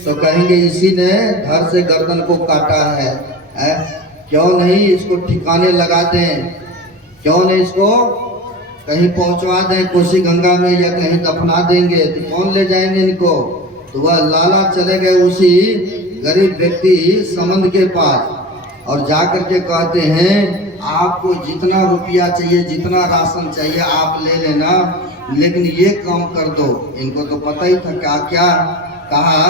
तो कहेंगे इसी ने धड़ से गर्दन को काटा है? क्यों नहीं इसको ठिकाने लगा दें? क्यों नहीं इसको कहीं पहुंचवा दें कोसी गंगा में, या कहीं दफना देंगे? तो कौन ले जाएंगे इनको? तो वह लाला चले गए उसी गरीब व्यक्ति समंद के पास और जाकर के कहते हैं आपको जितना रुपया चाहिए, जितना राशन चाहिए आप ले लेना, लेकिन ये काम कर दो। इनको तो पता ही था क्या क्या कहा,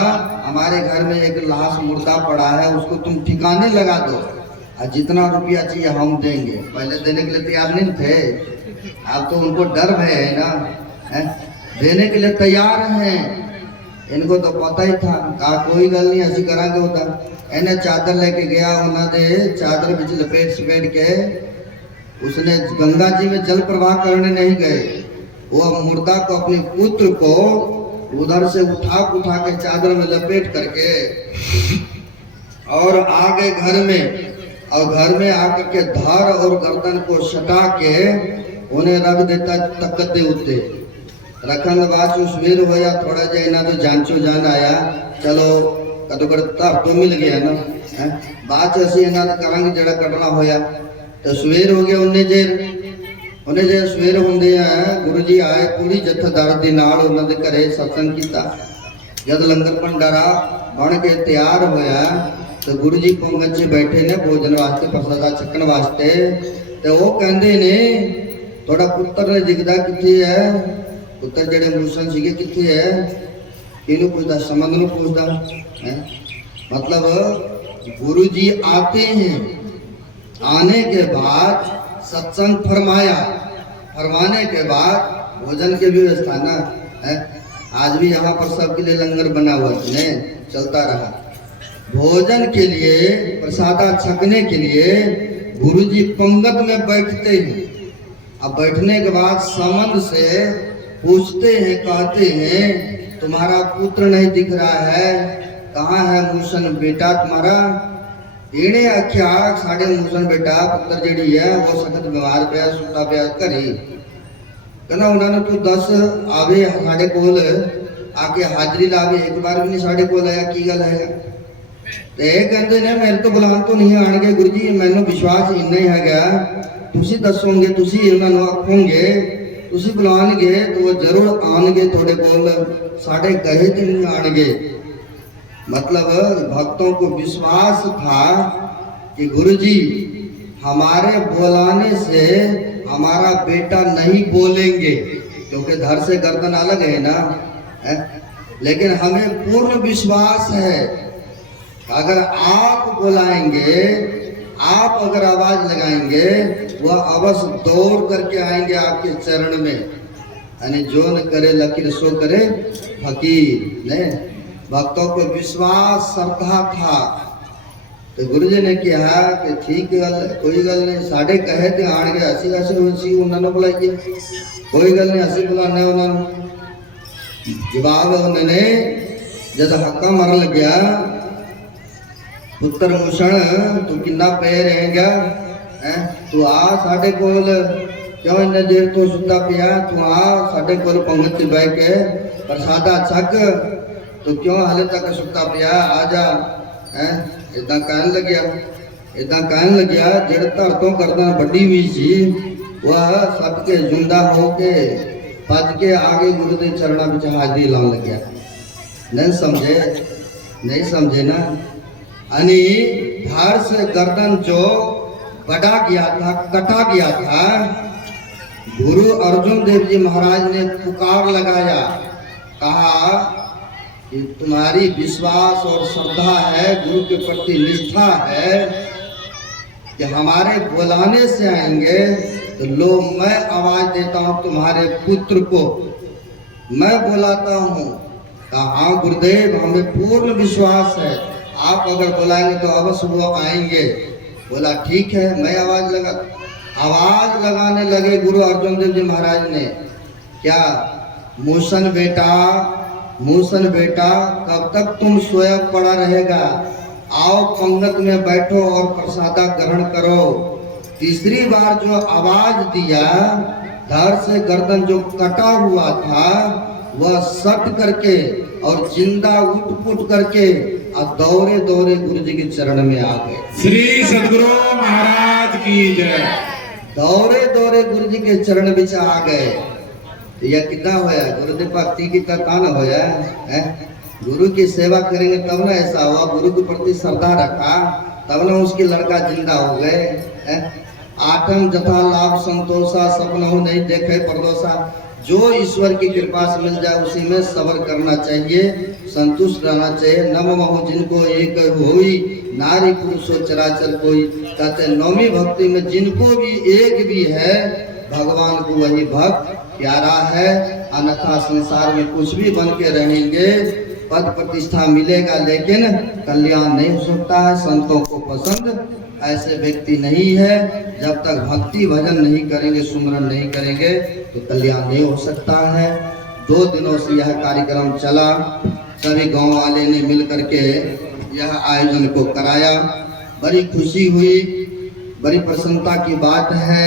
हमारे घर में एक लाश मुर्दा पड़ा है, उसको तुम ठिकाने लगा दो और जितना रुपया चाहिए हम देंगे। पहले देने के लिए तैयार नहीं थे, अब तो उनको डर भय है ना, देने के लिए तैयार हैं। इनको तो पता ही था, कहा कोई गल नहीं ऐसी करांगे होता। इन्हें चादर लेके गया, उन्होंने चादर बिच लपेट के उसने गंगा जी में जल प्रवाह करने नहीं गए, वो मुर्दा को अपने पुत्र को उधर से उठा के चादर में लपेट करके और आ गए घर में, और घर में आकर के धड़ और गर्दन को सटा के उन्हें रख देता तकते उठते रखन बाद सवेर होया थोड़ा जा इना तो जांचो जान आया, चलो कदों तो मिल गया ना, बाद असी इना करांगे जड़ा कटना होया। तो सवेर हो गया, उन्हें जे सवेर होंदे गुरु जी आए पूरी जथेदार दे नाल उन्हां दे घरे सत्संग कीता। जद लंगर भंडारा बन के तैयार होया तो गुरु जी पंगत च बैठे ने भोजन वास्ते, प्रसादा छकण वास्ते। तो वो कहंदे ने थोड़ा पुत्र ने दिखदा किथे है, पुत्र जेड़े मूसन सीगे किथे है, किनू पूछदा, समंद नू पूछदा है। मतलब गुरु जी आते हैं, आने के बाद सत्संग फरमाने के बाद भोजन की व्यवस्था ना है। आज भी यहाँ पर सबके लिए लंगर बना हुआ है, चलता रहा। भोजन के लिए, प्रसादा छकने के लिए गुरुजी पंगत में बैठते हैं। अब बैठने के बाद समंद से पूछते हैं, कहते हैं तुम्हारा पुत्र नहीं दिख रहा है, कहाँ है मूसन बेटा तुम्हारा? इन्हें आख्या साढ़े मूसन बेटा पुत्र जेड़ी है वो सख्त बीमार पे सुता पे घरी, कहना उन्होंने तू दस आवे साढ़े कोल आके हाजरी लावे, एक बार भी नहीं साढ़े कोल आया, की गल है? ते कहते ने मेरे तो बुलान तो नहीं आएंगे गुरु जी, मैनू विश्वास इन्ना ही है, तुसी दसोगे, तुसी उन्होंने आखोगे, तुसी बुलाओगे तो वो जरूर आएंगे थोड़े कोल, साढ़े कहे तो नहीं आएंगे। मतलब भक्तों को विश्वास था कि गुरुजी हमारे बुलाने से हमारा बेटा नहीं बोलेंगे, क्योंकि धड़ से गर्दन अलग है ना, लेकिन हमें पूर्ण विश्वास है अगर आप बुलाएंगे, आप अगर आवाज लगाएंगे, वह अवश्य दौड़ करके आएंगे आपके चरण में। यानी जो न करे लकीर सो करे फकीर। ने भक्तों को विश्वास श्रद्धा था, तो गुरु जी ने कहा कि ठीक गल, कोई गल नहीं, साढ़े कहे थे आन गए, असी उन्होंने बुलाइए, कोई गल नहीं असी बुलाने उन्होंने। जवाब उन्होंने जब हक्का मारन लग्या, पुत्र मूषण तू किन्ना पे रहेगा, तू आ साढ़े कोल, क्यों इन्ने देर तो सुता पिया, तू आ साढ़े कोल पंगत च बह के प्रसादा छक, तो क्यों हाले तक सुता पिया, आ जा। इदा कहन लग्या जेड़ धड़ तो गर्दन बढ़ी हुई सी वह सबके जुंदा होके भज के आगे गुरु के चरणों में हाजरी लाने लग्या। नहीं समझे ना। यानी धड़ से गर्दन जो बढ़ा गया था, कटा गया था, गुरु अर्जुन देव जी महाराज ने पुकार लगाया, कहा कि तुम्हारी विश्वास और श्रद्धा है, गुरु के प्रति निष्ठा है कि हमारे बुलाने से आएंगे, तो लो मैं आवाज देता हूँ तुम्हारे पुत्र को, मैं बुलाता हूँ। कहा हाँ गुरुदेव हमें पूर्ण विश्वास है, आप अगर बुलाएंगे तो अवश्य वो आएंगे। बोला ठीक है, मैं आवाज लगाने लगे गुरु अर्जुन देव जी महाराज ने, क्या मूसन बेटा कब तक तुम सोया पड़ा रहेगा, आओ पंगत में बैठो और प्रसादा ग्रहण करो। तीसरी बार जो आवाज दिया धड़ से गर्दन जो कटा हुआ था वह सट करके और जिंदा उठ पुट करके और दौड़े दौड़े गुरु जी के चरण में आ गए। श्री सदगुरु महाराज की जय। दौड़े दौड़े गुरु जी के चरण बिच आ गए। तो यह कितना होया गुरुदेव भक्ति की तान होया है। गुरु की सेवा करेंगे तब ना ऐसा हुआ, गुरु के प्रति श्रद्धा रखा तब ना उसके लड़का जिंदा हो गए। आठम जथा लाभ संतोषा सपना हो नहीं देखे परदोषा। जो ईश्वर की कृपा से मिल जाए उसी में सब्र करना चाहिए, संतुष्ट रहना चाहिए। नम महो जिनको एक होई नारी पुरुषो चराचर कोई। कहते नौवीं भक्ति में जिनको भी एक भी है भगवान को वही भक्त प्यारा है। अन्यथा संसार में कुछ भी बन के रहेंगे, पद प्रतिष्ठा मिलेगा लेकिन कल्याण नहीं हो सकता है। संतों को पसंद ऐसे व्यक्ति नहीं है। जब तक भक्ति भजन नहीं करेंगे, सुमरन नहीं करेंगे तो कल्याण नहीं हो सकता है। 2 दिनों से यह कार्यक्रम चला। सभी गांव वाले ने मिल करके यह आयोजन को कराया। बड़ी खुशी हुई, बड़ी प्रसन्नता की बात है।